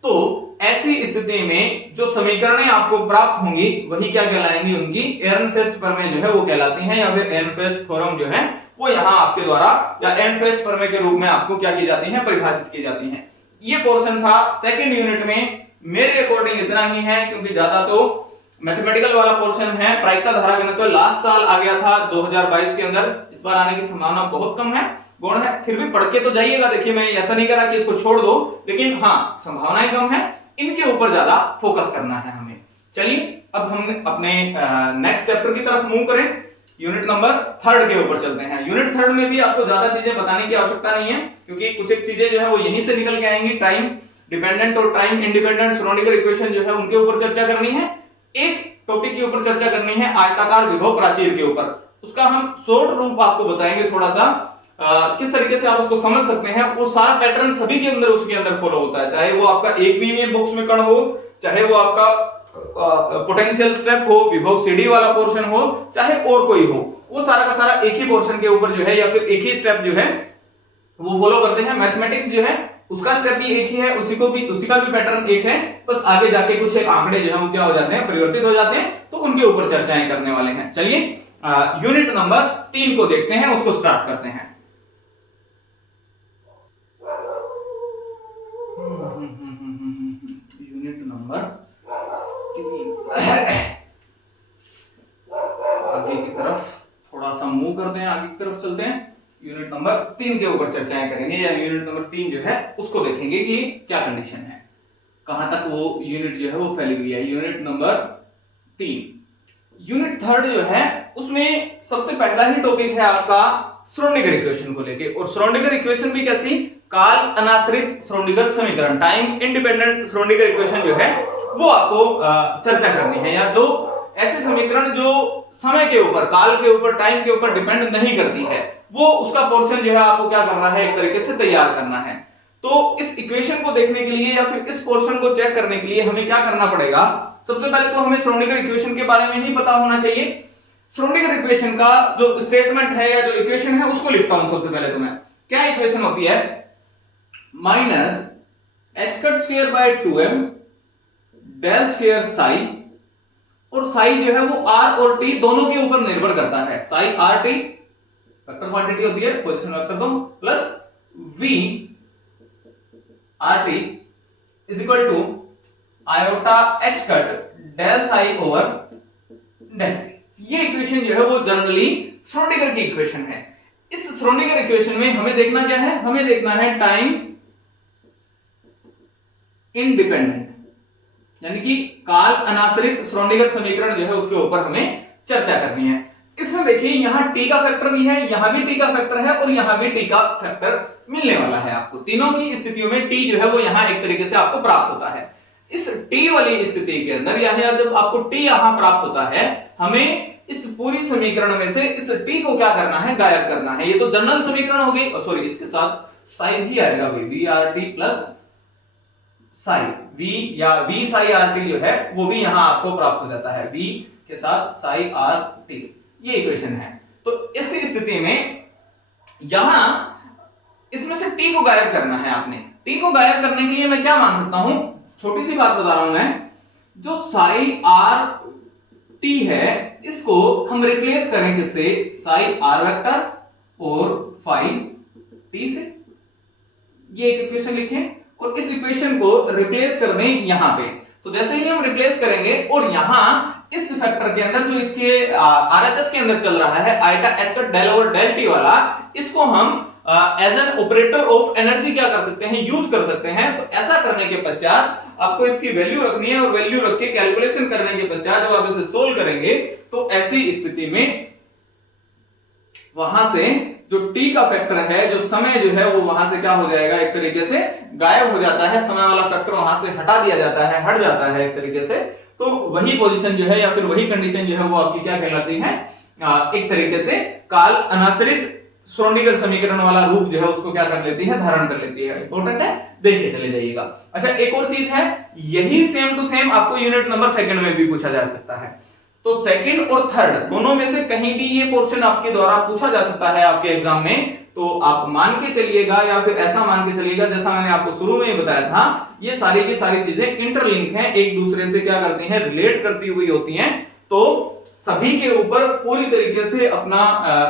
तो ऐसी स्थिति में जो समीकरणें आपको प्राप्त होंगी वही क्या कहलाएंगी, उनकी एहरेनफेस्ट प्रमेय जो है वो कहलाती हैं, या फिर एहरेनफेस्ट थ्योरम जो है वो यहाँ आपके द्वारा या एहरेनफेस्ट प्रमेय के रूप में आपको क्या की जाती है, परिभाषित की जाती है। ये पोर्शन था सेकेंड यूनिट में। मेरे अकॉर्डिंग इतना ही है, क्योंकि ज्यादा तो मैथमेटिकल वाला पोर्शन है। प्रायिकता धारा घनत्व लास्ट साल आ गया था 2022 के अंदर, इस बार आने की संभावना बहुत कम है, गौण है। फिर भी पढ़ के तो जाइएगा। देखिए मैं ऐसा नहीं करा कि इसको छोड़ दो, लेकिन हाँ संभावनाएं कम है, इनके ऊपर ज्यादा फोकस करना है हमें। चलिए अब हम अपने नेक्स्ट चैप्टर की तरफ मूव करें, यूनिट नंबर 3 के ऊपर चलते हैं। यूनिट 3 में भी आपको ज्यादा चीजें बताने की आवश्यकता नहीं है, क्योंकि कुछ एक चीजें जो है वो यहीं से निकल के आएंगी। टाइम डिपेंडेंट और टाइम इंडिपेंडेंट श्रोडिंगर इक्वेशन जो है उनके ऊपर चर्चा करनी है। एक टॉपिक के ऊपर चर्चा करनी है आयताकार विभव प्राचीर के ऊपर, उसका हम शॉर्ट रूप आपको बताएंगे थोड़ा सा, किस तरीके से आप उसको समझ सकते हैं। वो सारा पैटर्न सभी के अंदर उसके अंदर फॉलो होता है, चाहे वो आपका एक विमीय बॉक्स में कण हो, चाहे वो आपका पोटेंशियल स्टेप हो, विभव सीढ़ी वाला पोर्शन हो, चाहे और कोई हो, वो सारा का सारा एक ही पोर्शन के ऊपर जो है या फिर एक ही स्टेप जो है वो फॉलो करते हैं। मैथमेटिक्स जो है उसका स्टेप भी एक ही है, उसी का भी पैटर्न एक है, बस आगे जाके कुछ एक आंकड़े जो है वो क्या हो जाते हैं, परिवर्तित हो जाते हैं, तो उनके ऊपर चर्चाएं करने वाले हैं। चलिए यूनिट नंबर 3 को देखते हैं, उसको स्टार्ट करते हैं। यूनिट नंबर 3 आगे की तरफ थोड़ा सा मूव करते हैं, आगे की तरफ चलते हैं। यूनिट नंबर 3 के ऊपर चर्चाएं करेंगे, या यूनिट नंबर 3 जो है उसको देखेंगे कि क्या कंडीशन है, कहां तक वो यूनिट जो है वो फैली हुई है। यूनिट नंबर 3 यूनिट 3 जो है उसमें सबसे पहला ही टॉपिक है आपका श्रोडिंगर इक्वेशन को लेके। और श्रोडिंगर इक्वेशन भी कैसी, काल अनाश्रित श्रोडिंगर समीकरण, टाइम इंडिपेंडेंट श्रोडिंगर इक्वेशन जो है वो आपको चर्चा करनी है, या जो ऐसे समीकरण जो समय के ऊपर, काल के ऊपर, टाइम के ऊपर डिपेंड नहीं करती है, वो उसका पोर्शन जो है आपको क्या करना है, एक तरीके से तैयार करना है। तो इस इक्वेशन को देखने के लिए या फिर इस पोर्शन को चेक करने के लिए हमें क्या करना पड़ेगा, सबसे पहले तो हमें श्रोडिंगर इक्वेशन के बारे में ही पता होना चाहिए। श्रोडिंगर इक्वेशन का जो स्टेटमेंट है या जो इक्वेशन है उसको लिखता हूं सबसे पहले। तो मैं क्या इक्वेशन होती है, minus h cut square by 2m del square psi, और साई जो है वो r और t दोनों के ऊपर निर्भर करता है। Psi r t vector quantity होती है, पोजीशन वेक्टर दो, plus v r t is equal to iota h cut del psi over del t। ये इक्वेशन जो है वो जनरली श्रोडिंगर की इक्वेशन है। इस श्रोडिंगर इक्वेशन में हमें देखना क्या है, हमें देखना है टाइम इंडिपेंडेंट, यानी कि काल अनाश्रित श्रोडिंगर समीकरण जो है उसके ऊपर हमें चर्चा करनी है। इसमें देखिए यहाँ t का फैक्टर भी है, यहाँ भी t का फैक्टर है, और यहाँ भी t का फैक्टर मिलने वाला है आपको। तीनों की स्थितियों में t जो है वो यहाँ एक तरीके से आपको प्राप्त होता है। इस t वाली स्थिति के अंदर या जब आपको t यहाँ प्राप्त होता है, हमें इस पूरी समीकरण में से इस t को क्या करना है, गायब करना है। ये तो जनरल समीकरण हो गई, सॉरी इसके साथ साई भी आएगा भाई, V R T plus psi, v या v साई आर टी जो है वो भी यहाँ आपको प्राप्त हो जाता है, v के साथ साई आर टी, ये इक्वेशन है। तो इस स्थिति में यहां इसमें से t को गायब करना है आपने। t को गायब करने के लिए मैं क्या मान सकता हूं, छोटी सी बात बता रहा हूं मैं, जो साई आर टी है इसको हम रिप्लेस करें किससे, साई आर वेक्टर और फाई टी से, ये एक इक्वेशन लिखें और इस इक्वेशन को रिप्लेस कर दें यहां पे। तो जैसे ही हम रिप्लेस करेंगे और यहां इस फैक्टर के अंदर जो इसके आरएचएस के अंदर चल रहा है आइटा एच का डेल ओवर डेल टी वाला, इसको हम as an operator of energy क्या कर सकते हैं, यूज कर सकते हैं। तो ऐसा करने के पश्चात आपको इसकी वैल्यू रखनी है और वैल्यू रख के कैलकुलेशन करने के पश्चात जब आप इसे सोल्व करेंगे तो ऐसी स्थिति में वहां से जो t का फैक्टर है, जो समय जो है वो वहां से क्या हो जाएगा, एक तरीके से गायब हो जाता है, समय वाला फैक्टर वहां से हटा दिया जाता है, हट जाता है एक तरीके से। तो वही पोजीशन जो है या फिर वही कंडीशन जो है वो आपकी क्या कहलाती है, एक तरीके से काल अनाश्रित श्रोडिंगर समीकरण वाला रूप जो है उसको क्या कर लेती है, धारण कर लेती है। इंपॉर्टेंट है, देख के चले जाइएगा। अच्छा, एक और चीज है, यही सेम टू सेम आपको यूनिट नंबर सेकंड में भी पूछा जा सकता है। तो सेकंड और थर्ड दोनों में से कहीं भी ये पोर्शन आपके द्वारा पूछा जा सकता है आपके एग्जाम में। तो आप मान के चलिएगा या फिर ऐसा मान के चलिएगा, जैसा मैंने आपको शुरू में ही बताया था, ये सारी की सारी चीजें इंटरलिंक हैं, एक दूसरे से क्या करती हैं, रिलेट करती हुई होती हैं। तो सभी के ऊपर पूरी तरीके से अपना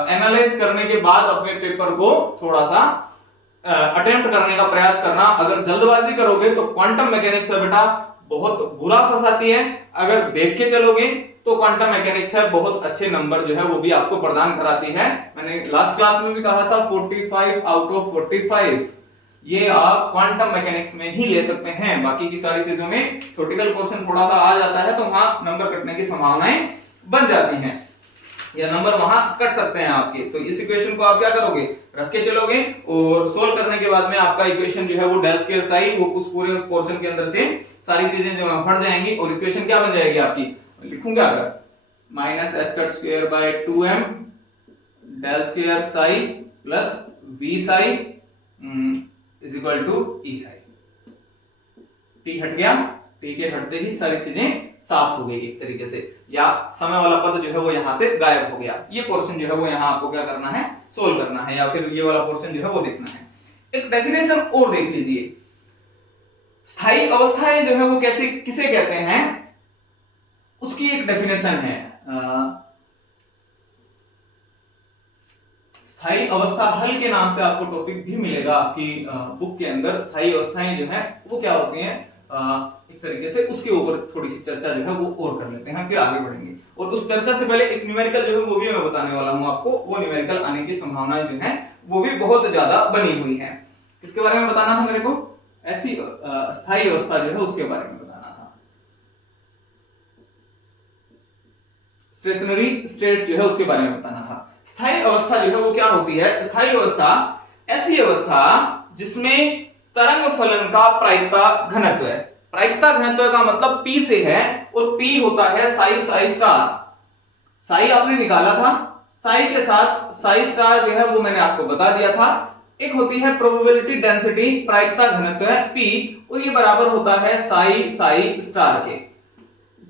एनालाइज करने के बाद अपने पेपर को थोड़ा सा अटेम्प्ट करने का प्रयास करना। अगर जल्दबाजी करोगे तो क्वांटम मैकेनिक्स है बेटा बहुत बुरा फंसाती है, अगर देख के चलोगे तो क्वांटम मैकेनिक्स है बहुत अच्छे नंबर जो है वो भी आपको प्रदान कराती है। मैंने लास्ट क्लास में भी कहा था 45 आउट ऑफ 45 ये आप क्वांटम मैकेनिक्स में ही ले सकते हैं। बाकी की सारी चीजों में थ्योरेटिकल पोर्शन थोड़ा सा आ जाता है तो वहां नंबर कटने की संभावनाएं बन जाती हैं या नंबर वहां कट सकते हैं आपके। तो इस इक्वेशन को आप क्या करोगे, रख के चलोगे और सोल्व करने के बाद में आपका इक्वेशन जो है वो डेल स्क्वायर साई वो उस पूरे पोर्शन के अंदर से सारी चीजें जो है हट जाएंगी और इक्वेशन क्या बन जाएगी आपकी, लिखूंगा अगर minus H cut square by 2m del square psi plus v psi is equal to e psi. T हट गया, टी के हटते ही सारी चीजें साफ हो गई एक तरीके से, या समय वाला पद जो है वो यहां से गायब हो गया। ये पोर्शन जो है वो यहां आपको क्या करना है, सोल्व करना है, या फिर ये वाला पोर्शन जो है वो देखना है। एक डेफिनेशन और देख लीजिए, स्थायी अवस्थाएं जो है वो कैसे किसे कहते हैं, उसकी एक डेफिनेशन है। स्थायी अवस्था हल के नाम से आपको टॉपिक भी मिलेगा आपकी बुक के अंदर। स्थायी अवस्थाएं जो है वो क्या होती हैं, एक तरीके से उसके ऊपर थोड़ी सी चर्चा जो है वो और कर लेते हैं, फिर आगे बढ़ेंगे। और उस चर्चा से पहले एक न्यूमेरिकल जो है वो भी मैं बताने वाला हूं आपको। वो न्यूमेरिकल आने की संभावनाएं जो है वो भी बहुत ज्यादा बनी हुई है। किसके बारे में बताना था मेरे को, ऐसी स्थायी अवस्था जो है उसके बारे में बताना था। स्टेशनरी स्टेट्स जो है उसके बारे में बताना था। स्थायी अवस्था जो है वो क्या होती है, स्थायी अवस्था ऐसी अवस्था जिसमें तरंग फलन का प्रायिकता घनत्व है। प्रायिकता घनत्व का मतलब P से है और P होता है साई साई स्टार। साई आपने निकाला था, साई के साथ साई स्टार जो है वो मैंने आपको बता दिया था। एक होती है प्रोबेबिलिटी डेंसिटी, प्रायिकता घनत्व है P और ये बराबर होता है साई साई स्टार के।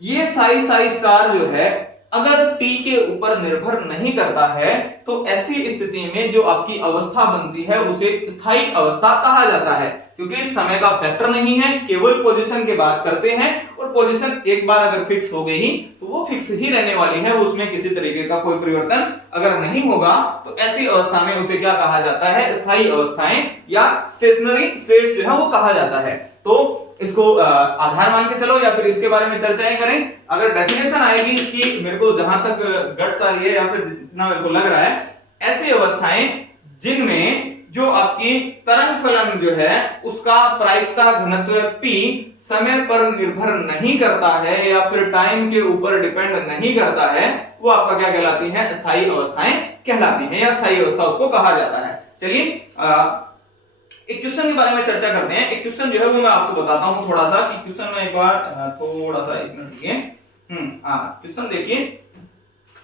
ये साई साई स्टार जो है अगर t के ऊपर निर्भर नहीं करता है तो ऐसी स्थिति में जो आपकी अवस्था बनती है उसे स्थायी अवस्था कहा जाता है, क्योंकि समय का फैक्टर नहीं है, केवल पोजीशन की बात करते हैं और पोजीशन एक बार अगर फिक्स हो गई तो वो फिक्स ही रहने वाली है, उसमें किसी तरीके का कोई परिवर्तन अगर नहीं होगा तो ऐसी अवस्था में उसे क्या कहा जाता है, स्थायी अवस्थाएं या स्टेशनरी स्टेट्स जो है वो कहा जाता है। तो इसको आधार मान के चलो या फिर इसके बारे में चर्चाएं करें। अगर डेफिनेशन आएगी इसकी, मेरे को जहां तक गट्स आ रही है या फिर जितना मेरे को लग रहा है, ऐसी अवस्थाएं जिनमें जो आपकी तरंग फलन जो है उसका प्रायिकता घनत्व P समय पर निर्भर नहीं करता है या फिर टाइम के ऊपर डिपेंड नहीं करता है, वो आपका क्या कहलाती है, स्थायी अवस्थाएं कहलाती हैं या स्थायी अवस्था उसको कहा जाता है। चलिए एक क्वेश्चन के बारे में चर्चा करते हैं। एक क्वेश्चन जो है वो मैं आपको बताता हूं थोड़ा सा कि क्वेश्चन में एक बार थोड़ा सा एक मिनट रुकिए। क्वेश्चन देखिए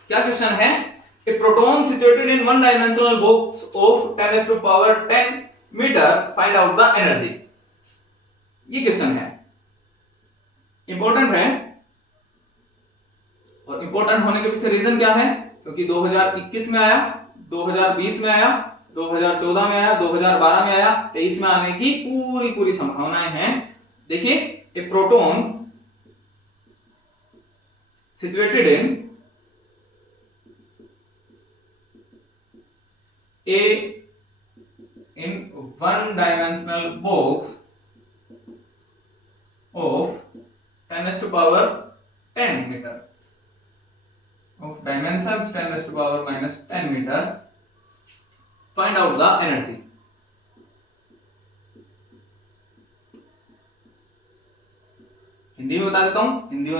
क्या क्वेश्चन है, A proton situated in one dimensional box of 10 to the power 10 meter, find out the energy। ये क्वेश्चन है, इंपॉर्टेंट है और इंपॉर्टेंट होने के पीछे रीजन क्या है, क्योंकि 2021 में आया, 2020 में आया, 2014 में आया, 2012 में आया, 23 में आने की पूरी संभावनाएं हैं। देखिए, a proton situated in in one dimensional box of 10 raised to power 10 meter of dimensions 10 raised to power minus 10 meter, find out the energy. Hindi में बता देता हूँ, हिंदी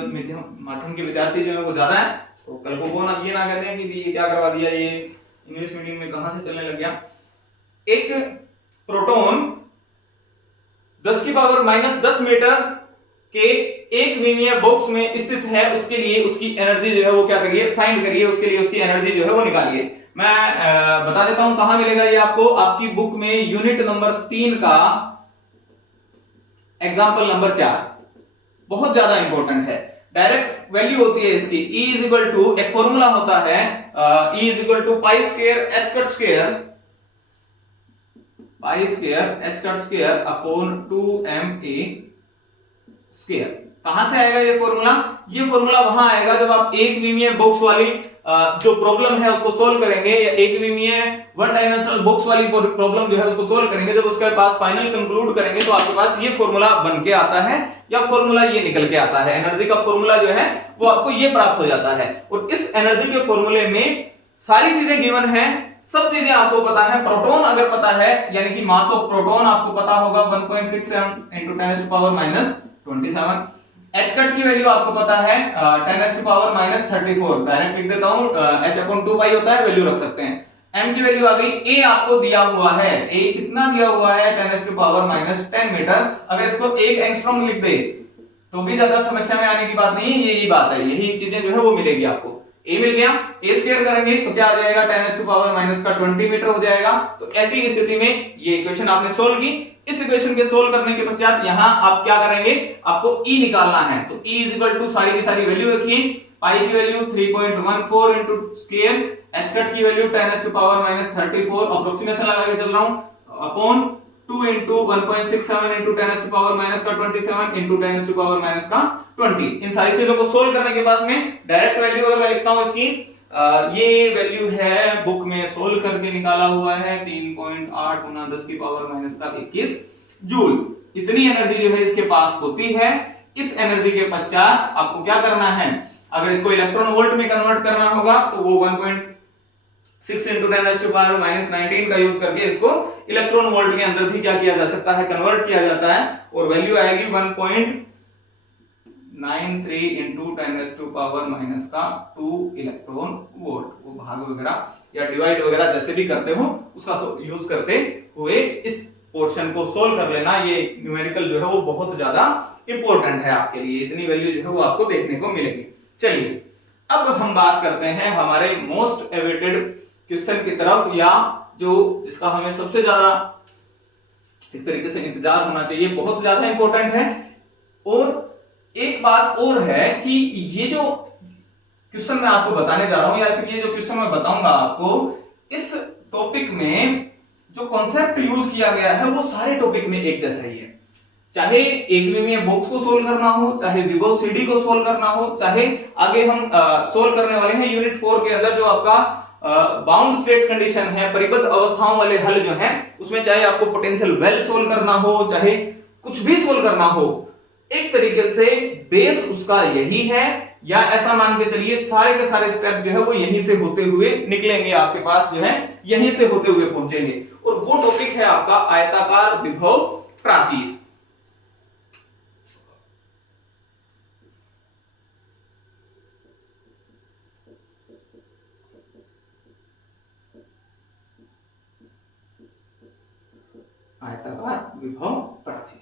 माध्यम के विद्यार्थी जो है वो ज्यादा है, तो कल को वो ना ये ना कहते हैं कि ये क्या करवा दिया, ये इंग्लिश मीडियम में कहां से चलने लग गया। एक प्रोटॉन 10 की पावर माइनस 10 मीटर के एक विमीय बॉक्स में स्थित है, उसके लिए उसकी एनर्जी जो है वो क्या करिए, फाइंड करिए, उसके लिए उसकी एनर्जी जो है वो निकालिए। मैं बता देता हूं कहां मिलेगा ये आपको, आपकी बुक में यूनिट नंबर 3 का एग्जाम्पल नंबर 4, बहुत ज्यादा इंपॉर्टेंट है। डायरेक्ट वैल्यू होती है इसकी E इज इक्वल टू, एक फॉर्मूला होता है E is equal to pi square h cut square, pi square h cut square upon 2ma square. कहां से आएगा ये फॉर्मूला? ये फॉर्मूला वहां आएगा जब आप एक विमीय बॉक्स वाली जो प्रॉब्लम है उसको सोल्व करेंगे, या एक विमीय वन डायमेंशनल बॉक्स वाली प्रॉब्लम जो है उसको सोल्व करेंगे, जब उसके पास फाइनल कंक्लूड करेंगे तो आपके पास ये फॉर्मूला बन के आता है, या फॉर्मूला ये निकल के आता है। एनर्जी का फॉर्मूला जो है वो आपको ये प्राप्त हो जाता है, और इस एनर्जी के फॉर्मूले में सारी चीजें गिवन है, सब चीजें आपको पता है। प्रोटॉन अगर पता है, यानी कि मास ऑफ प्रोटॉन आपको पता होगा 1.67 into 10 to power minus 27। h cut की वैल्यू आपको पता है 10 to power minus 34, डायरेक्ट लिख देता हूं, h upon 2 पाई होता है, वैल्यू रख सकते हैं। m की वैल्यू आ गई, a आपको दिया हुआ है, a कितना दिया हुआ है 10 to power minus 10 मीटर। अगर इसको 1 एंगस्ट्रॉम लिख दे तो भी ज्यादा समस्या में आने की बात नहीं है, यही बात है, यही चीजें जो है वो मिलेगी आपको। a मिल गया, a स्क्वायर करेंगे तो क्या आ जाएगा 10 to power minus का 20 मीटर हो जाएगा। तो ऐसी स्थिति में ये इक्वेशन आपने सोल्व की। इस इक्वेशन के सोल्व करने के पश्चात यहां आप क्या करेंगे, आपको E निकालना है। तो E इज इक्वल टू सारी की सारी वैल्यू रखिए, पाई की value 3.14 into square, h cut की value 10 to power minus 34, approximation लगा के चल रहा हूं, upon 2 into 1.67 into 10 to power minus का 27 into 10 to power minus का 20। इन सारी चीजों को सोल्व करने के बाद में डायरेक्ट वैल्यू अगर मैं लिखता हूं इसकी, ये वैल्यू है बुक में सोल्व करके निकाला हुआ है 3.8 गुना 10 की पावर माइनस का 21 जूल। इतनी एनर्जी जो है इसके पास होती है। इस एनर्जी के पश्चात आपको क्या करना है, अगर इसको इलेक्ट्रॉन वोल्ट में कन्वर्ट करना होगा तो वो 1.6 into 10 to power minus 19 का यूज करके इसको इलेक्ट्रॉन वोल्ट के अंदर भी क्या किया जा सकता है, कन्वर्ट किया जाता है, और वैल्यू आएगी 1.93 into 10 to power minus का 2 इलेक्ट्रॉन वोल्ट। वो भाग वगैरह या डिवाइड वगैरह जैसे भी करते हो उसका यूज करते हुए इस पोर्शन को सोल्व कर लेना। ये न्यूमेरिकल जो है वो बहुत ज्यादा इंपॉर्टेंट है आपके लिए, इतनी वैल्यू जो है वो आपको देखने को मिलेगी। चलिए अब हम बात करते हैं हमारे मोस्ट एवेटेड क्वेश्चन की तरफ, या जो जिसका हमें सबसे ज्यादा एक तरीके से इंतजार होना चाहिए, बहुत ज्यादा इंपॉर्टेंट है। और एक बात और है कि ये जो क्वेश्चन मैं आपको बताने जा रहा हूं, या फिर ये जो क्वेश्चन मैं बताऊंगा आपको, इस टॉपिक में जो कॉन्सेप्ट यूज किया गया है वो सारे टॉपिक में एक जैसा ही है। चाहे एक विमीय बॉक्स को सोल्व करना हो, चाहे विभव सीडी को सोल्व करना हो, चाहे आगे हम सोल्व करने वाले हैं यूनिट 4 के अंदर जो आपका बाउंड स्टेट कंडीशन है, परिबद्ध अवस्थाओं वाले हल जो हैं, उसमें चाहे आपको पोटेंशियल वेल सोल्व करना हो, चाहे कुछ भी सोल्व करना हो, एक तरीके से बेस उसका यही है, या ऐसा मान के चलिए सारे के सारे स्टेप जो है वो यहीं से होते हुए निकलेंगे, आपके पास जो है यहीं से होते हुए पहुंचेंगे। और वो टॉपिक है आपका आयताकार विभव प्राचीर। आयताकार विभव प्राचीर,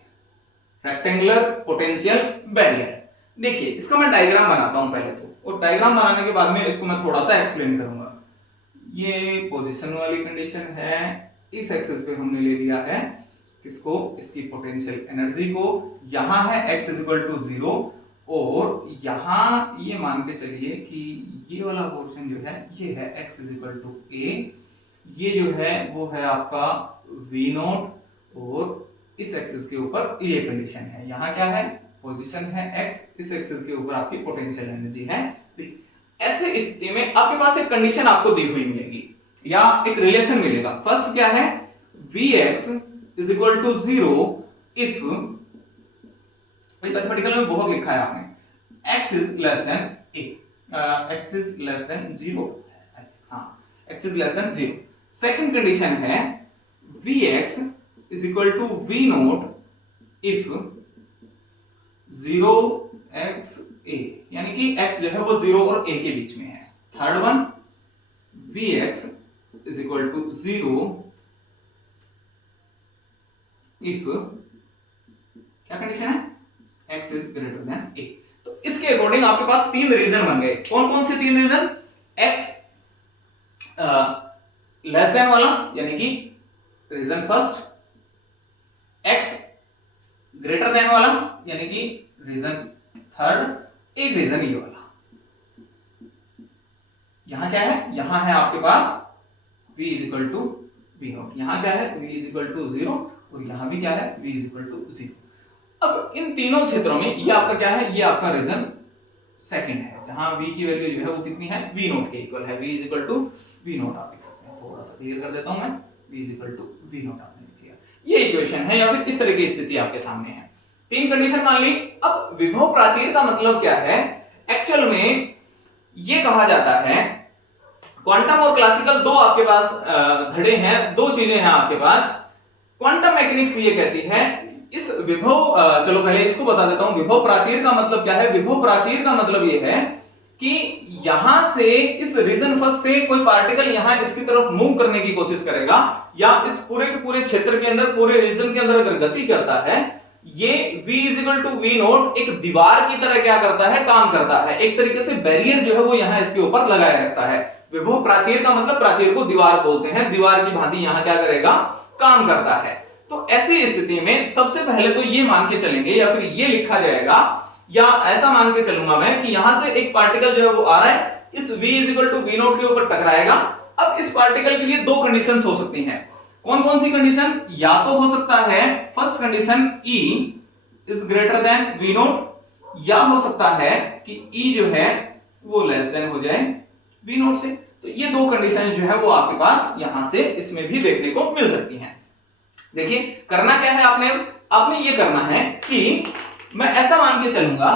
रेक्टेंगुलर पोटेंशियल बैरियर। देखिए इसका मैं डायग्राम बनाता हूं पहले तो, और डायग्राम बनाने के बाद में इसको मैं थोड़ा सा एक्सप्लेन करूंगा। ये पोजीशन वाली कंडीशन है, इस एक्सिस पे हमने ले लिया है किसको, इसकी पोटेंशियल एनर्जी को, यहां है x इज इक्वल टू 0, और यहां ये मान के चलिए कि ये वाला पोर्शन जो है ये है x is equal to a, ये जो है वो है आपका v0, और इस एक्सिस के ऊपर ये कंडीशन है, यहाँ क्या है पोजीशन है x, इस एक्सिस के ऊपर आपकी पोटेंशियल एनर्जी है। ऐसे स्थिति में आपके पास एक कंडीशन आपको दी हुई मिलेगी, या एक रिलेशन मिलेगा। फर्स्ट क्या है, Vx is equal to 0 if, mathematical में बहुत लिखा है आपने, x is less than a, x is less than 0, हाँ x is less than 0। Second condition है Vx is equal to V naught if 0x a, यानी कि x जो है वो 0 और a के बीच में है। Third one Vx is equal to 0 if, क्या कंडीशन है, x is greater than a। तो इसके अकॉर्डिंग आपके पास तीन रीजन बन गए। कौन कौन से तीन रीजन, x लेस देन वाला यानी कि region first, x greater than वाला यानी कि रीजन थर्ड, एक रीजन ये वाला। यहां क्या है, यहां है आपके पास v is equal to V naught, यहां क्या है v इज इक्वल टू 0 और यहां भी क्या है v इज इक्वल टू 0। अब इन तीनों क्षेत्रों में ये आपका क्या है, ये आपका रीजन सेकंड है, जहां v की वैल्यू जो है वो कितनी है, v नॉट के इक्वल है, v is equal to v naught आप लिख सकते हैं। थोड़ा सा क्लियर कर देता हूं मैं, v is equal to v naught आपने लिख दिया। ये इक्वेशन है या फिर इस तरह की स्थिति आपके सामने है। तीन कंडीशन मान ली। अब विभव प्राचीर का मतलब क्या है, एक्चुअल में ये कहा जाता है, क्वांटम और क्लासिकल दो आपके पास धड़े हैं, दो चीजें हैं आपके पास। क्वांटम मैकेनिक्स ये कहती है इस विभव, चलो पहले इसको बता देता हूं, विभव प्राचीर का मतलब क्या है। विभव प्राचीर का मतलब ये है कि यहां से इस रीजन फर्स्ट से कोई पार्टिकल यहां इसकी तरफ मूव करने की कोशिश करेगा, या इस पूरे के पूरे क्षेत्र के अंदर, पूरे रीजन के अंदर अगर गति करता है, ये v is equal to V naught एक दीवार की तरह क्या करता है, काम करता है। एक तरीके से बैरियर जो है वो यहां इसके ऊपर लगाए रखता है। विभव प्राचीर का मतलब, प्राचीर को दीवार बोलते हैं, दीवार की भांति यहां क्या करेगा, काम करता है। तो ऐसी स्थिति में सबसे पहले तो ये मान के चलेंगे या फिर ये लिखा जाएगा, या ऐसा मान के चलूंगा मैं कि यहां से एक पार्टिकल जो है वो आ रहा है, इस v is equal to V naught के ऊपर टकराएगा। अब इस पार्टिकल के लिए दो कंडीशंस हो सकती हैं। कौन कौन सी कंडीशन, या तो हो सकता है first condition E is greater than V naught, या हो सकता है कि E जो है वो लेस देन हो जाए वी नोट से। तो ये दो कंडीशन जो है वो आपके पास यहां से इसमें भी देखने को मिल सकती हैं। देखिए करना क्या है, आपने ये करना है कि मैं ऐसा मान के चलूंगा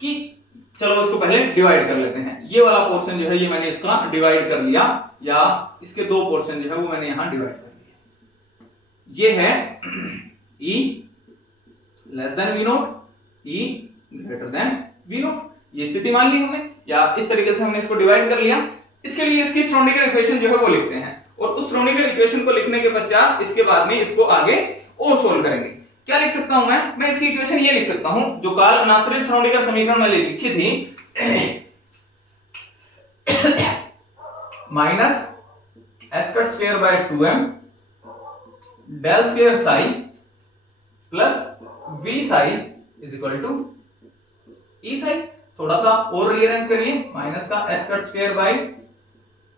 कि, चलो इसको पहले डिवाइड कर लेते हैं। ये वाला पोर्शन जो है ये मैंने इसका डिवाइड कर लिया, या इसके दो पोर्शन जो है वो मैंने यहां डिवाइड कर लिया। ये है E less than V naught, E greater than V naught, ये स्थिति मान ली हमने, या इस तरीके से हमने इसको डिवाइड कर लिया। इसके लिए इसकी श्रोडिंगर इक्वेशन जो है वो लिखते हैं, और उस श्रोडिंगर इक्वेशन को लिखने के पश्चात इसके बाद में इसको आगे और सोल्व करेंगे। क्या लिख सकता हूं मैं इसकी इक्वेशन ये लिख सकता हूं जो कार्ल अनासरिन श्रोडिंगर समीकरण में लिखी थी, minus h cut square by 2m del square psi plus v psi is equal to e psi. थोड़ा सा और रीअरेंज करिए, माइनस का h cut square by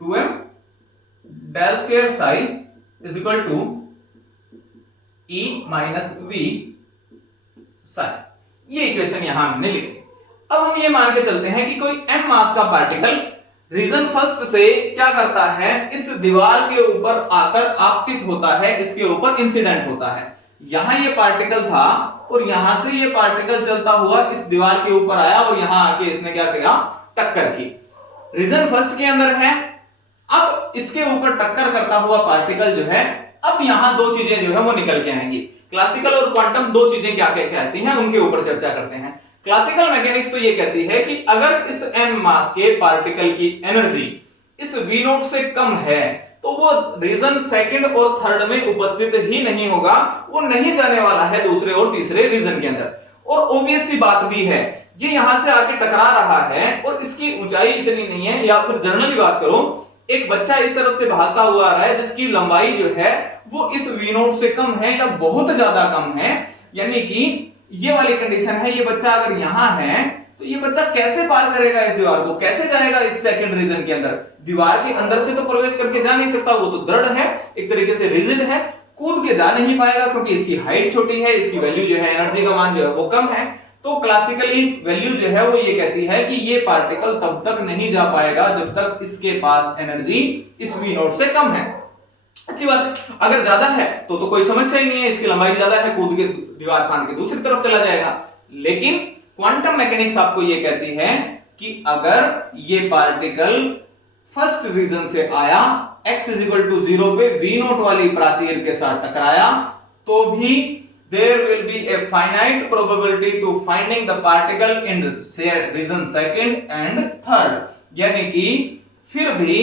2m del square psi is equal to E minus V psi. ये equation यहां हमने लिखी। अब हम ये मान के चलते हैं कि कोई m मास का पार्टिकल रीजन फर्स्ट से क्या करता है, इस दीवार के ऊपर आकर आपतित होता है, इसके ऊपर इंसिडेंट होता है। यहां ये पार्टिकल था और यहां से ये पार्टिकल चलता हुआ इस दीवार के ऊपर आया और यहां आके इसने क्या किया, टक्कर की। रीजन फर्स्ट के अंदर है। अब इसके ऊपर टक्कर करता हुआ पार्टिकल जो है, अब यहां दो चीजें जो है वो निकल के आएंगी। क्लासिकल और क्वांटम दो चीजें क्या कहती हैं, उनके ऊपर चर्चा करते हैं। क्लासिकल मैकेनिक्स तो ये कहती है कि अगर इस m मास के पार्टिकल की एनर्जी इस v नोट से कम है तो वो रीजन सेकंड और थर्ड में उपस्थित ही नहीं होगा, वो नहीं जाने वाला है दूसरे और तीसरे रीजन के अंदर। और ऑब्वियस सी बात भी है, ये यहां से आके टकरा रहा है और इसकी ऊंचाई इतनी नहीं है, या फिर जनरली बात करो, एक बच्चा इस तरफ से भागता हुआ आ रहा है जिसकी लंबाई जो है वो इस v नोट से कम है या बहुत ज्यादा कम है, यानी कि ये वाली कंडीशन है। ये बच्चा अगर यहां है तो ये बच्चा कैसे पार करेगा इस दीवार को, कैसे जाएगा इस सेकंड रीजन के अंदर? दीवार के अंदर से तो प्रवेश करके जा नहीं सकता, वो तो दृढ़ है, एक तरीके से रिजिड है, कूद के जा नहीं पाएगा क्योंकि इसकी हाइट छोटी है, इसकी वैल्यू जो है, एनर्जी का मान जो है वो कम है। तो क्लासिकली वैल्यू जो है वो ये कहती है कि ये पार्टिकल तब तक नहीं जा पाएगा जब तक इसके पास एनर्जी इस v नोट से कम है। अच्छी बात है। अगर ज्यादा है तो कोई समस्या ही नहीं है, इसकी लंबाई ज्यादा है, कूद के दीवार फांद के दूसरी तरफ चला जाएगा। लेकिन क्वांटम मैकेनिक्स आपको ये कहती है कि अगर ये पार्टिकल फर्स्ट रीजन से आया, x इज इक्वल टू 0 पे v0 वाली प्राचीर के साथ टकराया, तो भी there will be a finite probability to finding the particle in region second and third, यानी कि फिर भी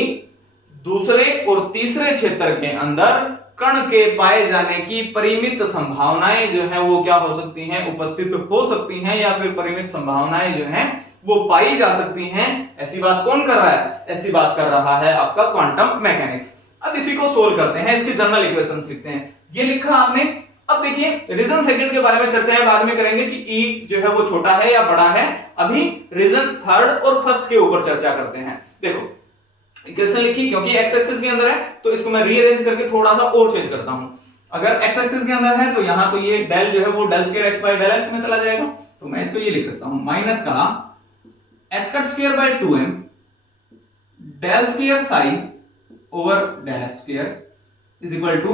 दूसरे और तीसरे क्षेत्र के अंदर कण के पाए जाने की परिमित संभावनाएं जो है वो क्या हो सकती हैं, उपस्थित हो सकती हैं, या फिर परिमित संभावनाएं जो हैं वो पाई जा सकती हैं। ऐसी बात कौन कर रहा है? ऐसी बात कर रहा है आपका क्वांटम मैकेनिक्स। अब इसी को सोल्व करते हैं, इसकी जनरल इक्वेशंस लिखते हैं। ये लिखा आपने। अब देखिए रीजन सेकंड के बारे में चर्चाएं बाद में करेंगे कि ई जो है वो छोटा है या बड़ा है। अभी रीजन थर्ड और फर्स्ट के ऊपर चर्चा करते हैं। देखो इक्वेशन लिखी, क्योंकि एक्स एक्सिस के अंदर है तो इसको मैं रीअरेंज करके थोड़ा सा और चेंज करता हूं। अगर एक्स एक्सिस के अंदर है तो यहां तो ये डेल जो है वो del square X by del X में चला जाएगा, तो मैं इसको ये लिख सकता हूं माइनस का X cut square by 2m del square psi over del X square is equal to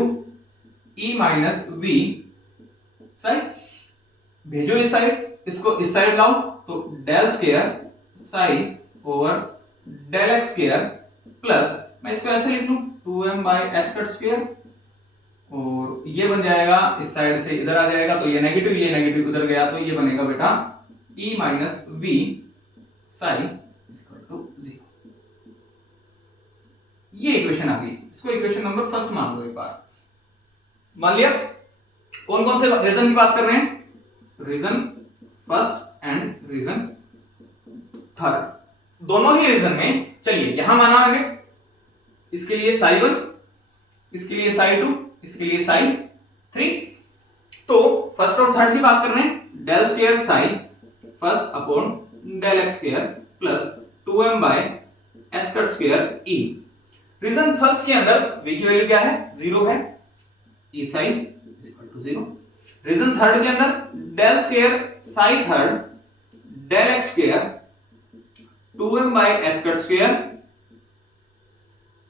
e minus V psi. भेजो इस साइड, इसको इस साइड लाओ तो del square psi over del X square plus मैं इसको ऐसे लिख लूं 2m by H cut square, और ये बन जाएगा इस साइड से इधर आ जाएगा तो ये नेगेटिव उधर गया तो ये बनेगा बेटा e minus V psi equal to 0। ये इक्वेशन आ गई। इसको इक्वेशन नंबर फर्स्ट मान लो एक बार। मान लिया। कौन कौन से रीजन की बात कर रहे हैं? Region first and region third, दोनों ही रीजन में। चलिए यहां माना मैंने इसके लिए साई 1, इसके लिए साई 2, इसके लिए साई 3। तो फर्स्ट और थर्ड की बात कर रहे हैं। Del square psi first upon del X square plus 2m by H cut square e। Region first के अंदर v की वैल्यू क्या है? 0 है, e psi is equal to 0। Region third के अंदर del square psi third del X square 2m by H cut square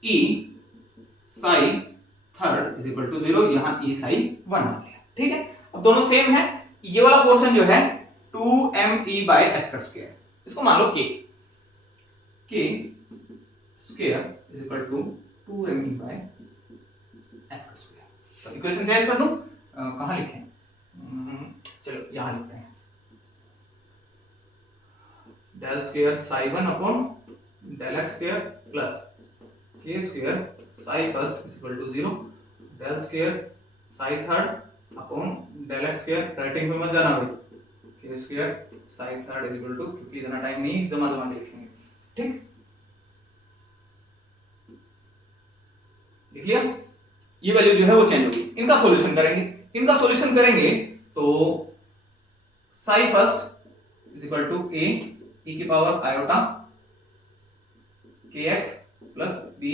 e psi third is equal to 0। यहां e Sai 1 मान लिया। ठीक है, अब दोनों सेम है। ये वाला पोर्शन जो है 2me by H cut square, इसको मान लो k square is equal to 2me by H cut square. तो इक्वेशन चेंज कर दूं, कहां लिखें? चलो यहां लिखते हैं del square psi 1 upon del X square plus k square psi first is equal to 0 del square psi third upon del X square. Writing में मत जाना भाई, k square psi third is equal to, क्योंकि इतना time नहीं जमा के लिखेंगे। ठीक, लिख लिया। ये वैल्यू जो है वो चेंज होगी। इनका सॉल्यूशन करेंगे तो psi first is equal to a e की power iota kx plus b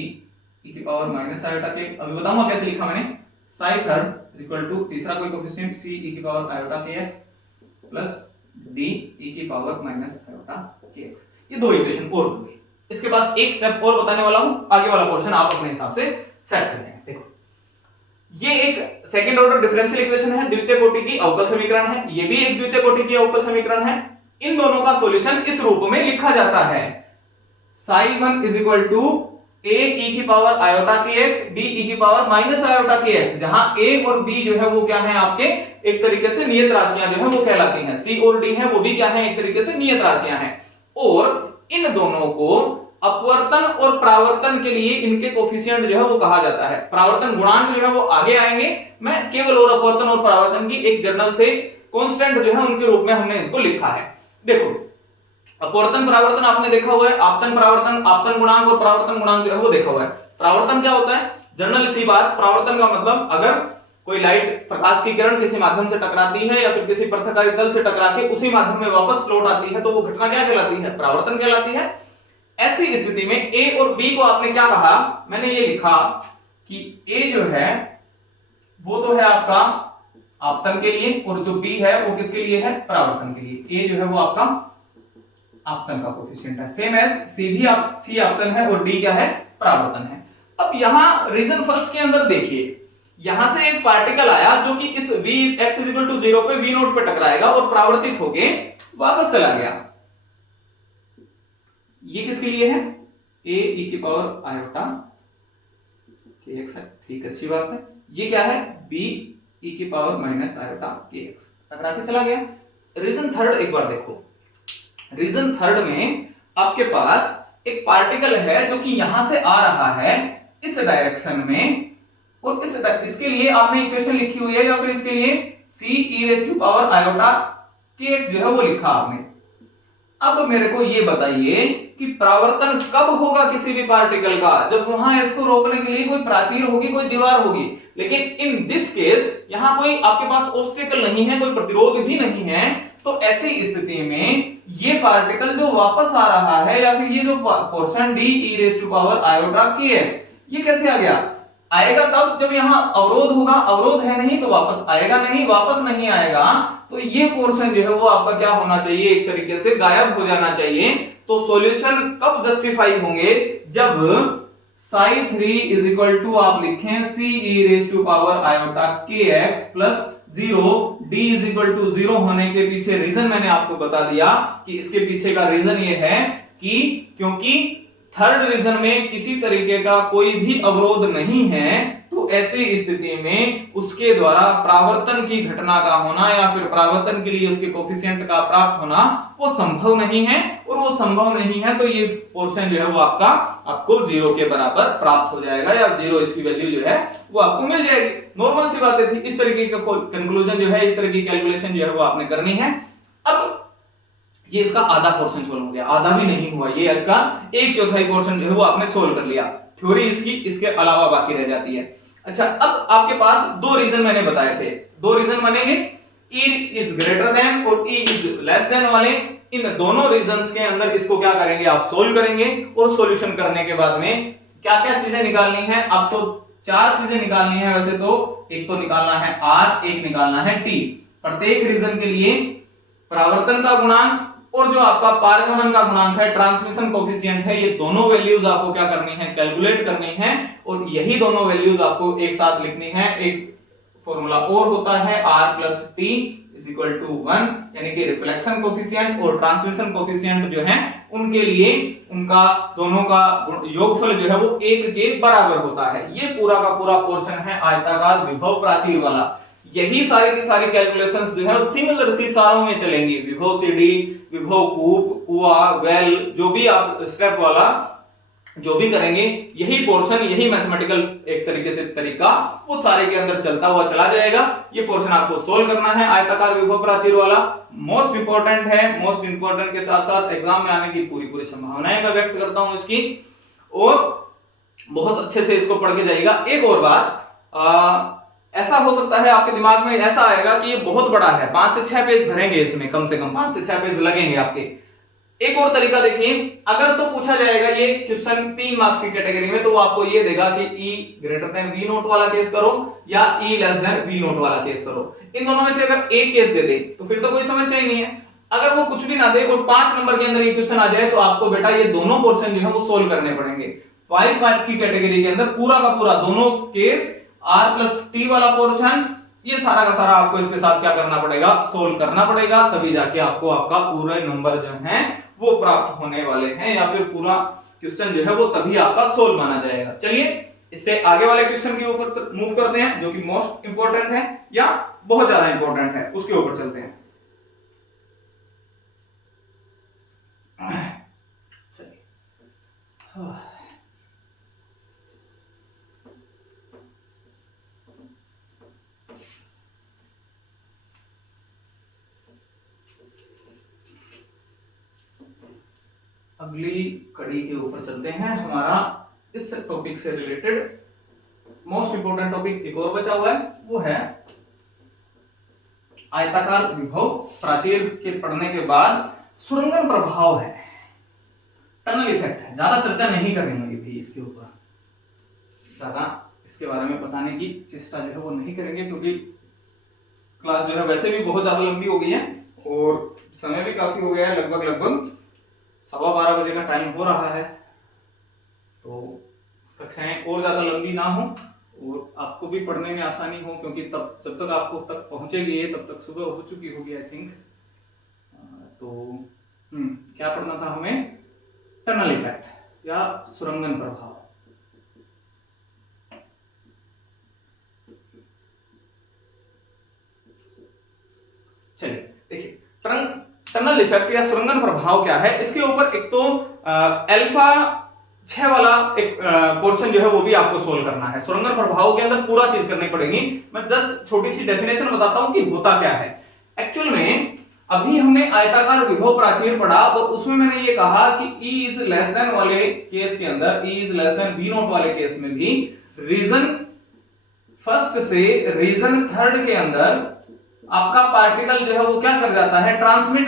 e की पावर माइनस आयोटा kx। अभी बताऊंगा कैसे लिखा मैंने। Psi third is equal to तीसरा कोई कोफिशिएंट c e की power iota kx plus d e की पावर माइनस आयोटा kx। ये दो इक्वेशन और हो गई। इसके बाद एक स्टेप और बताने वाला हूं, आगे वाला पोर्शन आप अपने हिसाब से सेट कर लेंगे। देखो ये एक सेकंड ऑर्डर डिफरेंशियल इक्वेशन है, द्वितीय कोटि की अवकल समीकरण है। ये भी एक द्वितीय कोटि की अवकल समीकरण है। इन दोनों का सॉल्यूशन इस रूप में लिखा जाता है psi 1 is equal to a e की power iota kx b e की पावर माइनस आयोटा kx, जहां a और b जो है वो क्या है आपके एक तरीके से नियत राशियां जो है वो कहलाती हैं। c और d है वो भी क्या है एक तरीके से नियत राशियां हैं। और इन दोनों को अपवर्तन और परावर्तन के लिए इनके कोफिशिएंट जो है वो कहा जाता है। परावर्तन गुणांक जो है वो आगे आएंगे। मैं केवल और अपवर्तन और परावर्तन की एक जर्नल से कांस्टेंट जो है उनके रूप में हमने इसको लिखा है। देखो अपवर्तन परावर्तन आपने देखा हुआ है, आपतन परावर्तन, आपतन गुणांक और परावर्तन गुणांक जो है वो देखा हुआ है। परावर्तन क्या होता है? जनरल सी बात, परावर्तन का मतलब अगर कोई लाइट प्रकाश की किरण किसी माध्यम से टकराती है या फिर किसी पृथककारी तल से टकरा के उसी माध्यम में वापस लौट आती है तो वो घटना क्या कहलाती है? परावर्तन कहलाती है। ऐसी स्थिति में a और b को आपने क्या कहा? मैंने ये लिखा कि a जो है वो तो है आपका आपतन के लिए और जो b है वो किसके लिए है? परावर्तन के लिए। a जो है वो आपका आपतन का कोफिशिएंट है, सेम एज c भी c आपतन है और d क्या है? परावर्तन है। अब यहां रीजन फर्स्ट के अंदर देखिए, यहां से एक पार्टिकल आया जो कि इस x इज इक्वल टू 0 पे v नोट पे टकराएगा और परावर्तित होके वापस चला गया। ये किसके लिए है? a e की पावर आयोटा kx है, ठीक, अच्छी बात है। ये क्या है? b e की पावर माइनस आयोटा kx, टकरा के चला गया। रीजन थर्ड एक बार देखो, रीजन थर्ड में आपके पास एक पार्टिकल है जो कि यहां से आ रहा है इस डायरेक्शन में, और इसके लिए आपने इक्वेशन लिखी हुई है, या फिर इसके लिए c e raise to power iota kx जो है वो लिखा आपने। अब मेरे को ये बताइए कि परावर्तन कब होगा किसी भी पार्टिकल का? जब वहां इसको रोकने के लिए कोई प्राचीर होगी, कोई दीवार होगी। लेकिन इन दिस केस यहां कोई आपके पास ऑब्स्टेकल नहीं है, कोई प्रतिरोध ही नहीं है, तो ऐसी स्थिति में ये पार्टिकल जो वापस आ रहा है, या फिर ये जो portion d e raise to power iota kx, ये कैसे आ गया? आएगा तब जब यहां अवरोध होगा, अवरोध है नहीं तो वापस आएगा नहीं, वापस नहीं आएगा तो ये पोर्शन जो है वो आपका क्या होना चाहिए? एक तरीके से गायब हो जाना चाहिए। तो सॉल्यूशन कब जस्टिफाई होंगे? जब psi 3 इज इक्वल टू आप लिखें c e raise to power iota kx plus 0, d is equal to 0 होने के पीछे रीजन मैंने आपको बता दिया कि इसके पीछे का रीजन ये है कि क्योंकि थर्ड रीजन में किसी तरीके का कोई भी अवरोध नहीं है, तो ऐसी स्थिति में उसके द्वारा परावर्तन की घटना का होना या फिर परावर्तन के लिए उसके कोफिशिएंट का प्राप्त होना वो संभव नहीं है। और वो संभव नहीं है तो ये पोर्शन जो है वो आपको 0 के बराबर प्राप्त हो जाएगा, या 0 इसकी वैल्यू जो है वो आपको मिल जाएगी। नॉर्मल सी बात थी। इस तरीके का कंक्लूजन जो है, इस तरह की कैलकुलेशन जो है वो आपने करनी है। अब ये इसका आधा पोर्शन सोल्व हो गया, आधा भी नहीं हुआ, ये इसका 1/4 पोर्शन जो है वो आपने सोल्व कर लिया। थ्योरी इसकी इसके अलावा बाकी रह जाती है। अच्छा, अब आपके पास दो रीजन मैंने बताए थे, दो रीजन बनेंगे, E इज ग्रेटर देन और E इज लेस देन वाले। इन दोनों रीजंस के अंदर इसको क्या करेंगे? आप सोल्व करेंगे, और सॉल्यूशन करने के बाद में क्या क्या चीजें निकालनी है? आपको 4 चीजें निकालनी है वैसे तो। एक तो निकालना है R, एक निकालना है T। प्रत्येक रीजन के लिए परावर्तन का गुणांक और जो आपका पारगमन का गुणांक है, ट्रांसमिशन कोफिशिएंट है, ये दोनों वैल्यूज आपको क्या करनी है? कैलकुलेट करनी है। और यही दोनों वैल्यूज आपको एक साथ लिखनी है। एक फॉर्मूला और होता है R plus T is equal to 1, यानी कि रिफ्लेक्शन कोफिशिएंट और ट्रांसमिशन कोफिशिएंट जो है उनके लिए उनका दोनों का योगफल जो है वो 1 के बराबर होता है। ये पूरा का पूरा पोर्शन है आयताकार विभव प्राचीर वाला। यही सारी की सारी कैलकुलेशंस जो है सिमिलर सी सारों में चलेंगी। विभव सीढ़ी, विभव कूप, कुआं, वेल, जो भी आप स्टेप वाला जो भी करेंगे, यही पोर्शन, यही मैथमेटिकल एक तरीके से तरीका वो सारे के अंदर चलता हुआ चला जाएगा। ये पोर्शन आपको सोल्व करना है, आयताकार विभव प्राचीर वाला। मोस्ट इंपोर्टेंट है, मोस्ट इंपोर्टेंट के साथ साथ एग्जाम में आने की पूरी संभावनाएं मैं व्यक्त करता हूं इसकी, और बहुत अच्छे से इसको पढ़ के जाइएगा। एक और बात, ऐसा हो सकता है आपके दिमाग में ऐसा आएगा कि ये बहुत बड़ा है, 5 से 6 पेज भरेंगे इसमें, कम से कम 5 से 6 पेज लगेंगे आपके। एक और तरीका देखिए, अगर तो पूछा जाएगा ये क्वेश्चन 3 मार्क्स की कैटेगरी में, तो वो आपको ये देगा कि E greater then V note वाला केस करो या E less then V note वाला केस करो। इन दोनों में से अगर एक केस दे दे तो फिर तो कोई समस्या ही नहीं है। अगर वो कुछ भी ना दे और 5 नंबर के अंदर ये क्वेश्चन आ जाए, तो आपको बेटा ये दोनों पोर्शन जो है वो सोल्व करने पड़ेंगे। 5 मार्क की कैटेगरी के अंदर पूरा का पूरा दोनों केस, R प्लस टी वाला पोर्शन, ये सारा का सारा आपको इसके साथ क्या करना पड़ेगा? सोल्व करना पड़ेगा। तभी जाके आपको आपका पूरे नंबर जो है वो प्राप्त होने वाले हैं, या फिर पूरा क्वेश्चन जो है वो तभी आपका सोल्व माना जाएगा। चलिए इससे आगे वाले क्वेश्चन के ऊपर मूव करते हैं, जो कि मोस्ट इंपोर्टेंट है या बहुत ज्यादा इंपोर्टेंट है, उसके ऊपर चलते हैं। चलिए, अगली कड़ी के ऊपर चलते हैं। हमारा इस टॉपिक से रिलेटेड मोस्ट इंपोर्टेंट टॉपिक एक और बचा हुआ है, वो है आयताकार विभव प्राचीर के पढ़ने के बाद सुरंगन प्रभाव है, टनल इफेक्ट है। ज्यादा चर्चा नहीं करेंगे भी इसके ऊपर, ज्यादा इसके बारे में बताने की चेष्टा जो है वो नहीं करेंगे, क्योंकि क्लास जो है वैसे भी बहुत ज्यादा लंबी हो गई है और समय भी काफी हो गया है, लगभग 12:15 बजे का टाइम हो रहा है। तो कक्षाएं और ज्यादा लंबी ना हो और आपको भी पढ़ने में आसानी हो, क्योंकि तब जब तक आपको तक पहुंचेगी ये तब तक सुबह हो चुकी होगी आई थिंक। तो क्या पढ़ना था हमें? टनल इफेक्ट या सुरंगन प्रभाव। चलिए देखिए, टनल इफेक्ट या सुरंगन प्रभाव क्या है, इसके ऊपर एक तो अल्फा 6 वाला एक पोर्शन जो है वो भी आपको सोल्व करना है। सुरंगन प्रभाव के अंदर पूरा चीज करनी पड़ेगी। मैं जस्ट छोटी सी डेफिनेशन बताता हूं कि होता क्या है। एक्चुअल में अभी हमने आयताकार विभव प्राचीर पढ़ा और उसमें मैंने ये कहा कि E इज लेस देन वाले केस के अंदर, E is less then V not वाले केस में भी रीजन फर्स्ट से रीजन थर्ड के अंदर आपका पार्टिकल जो है वो क्या कर जाता है, ट्रांसमिट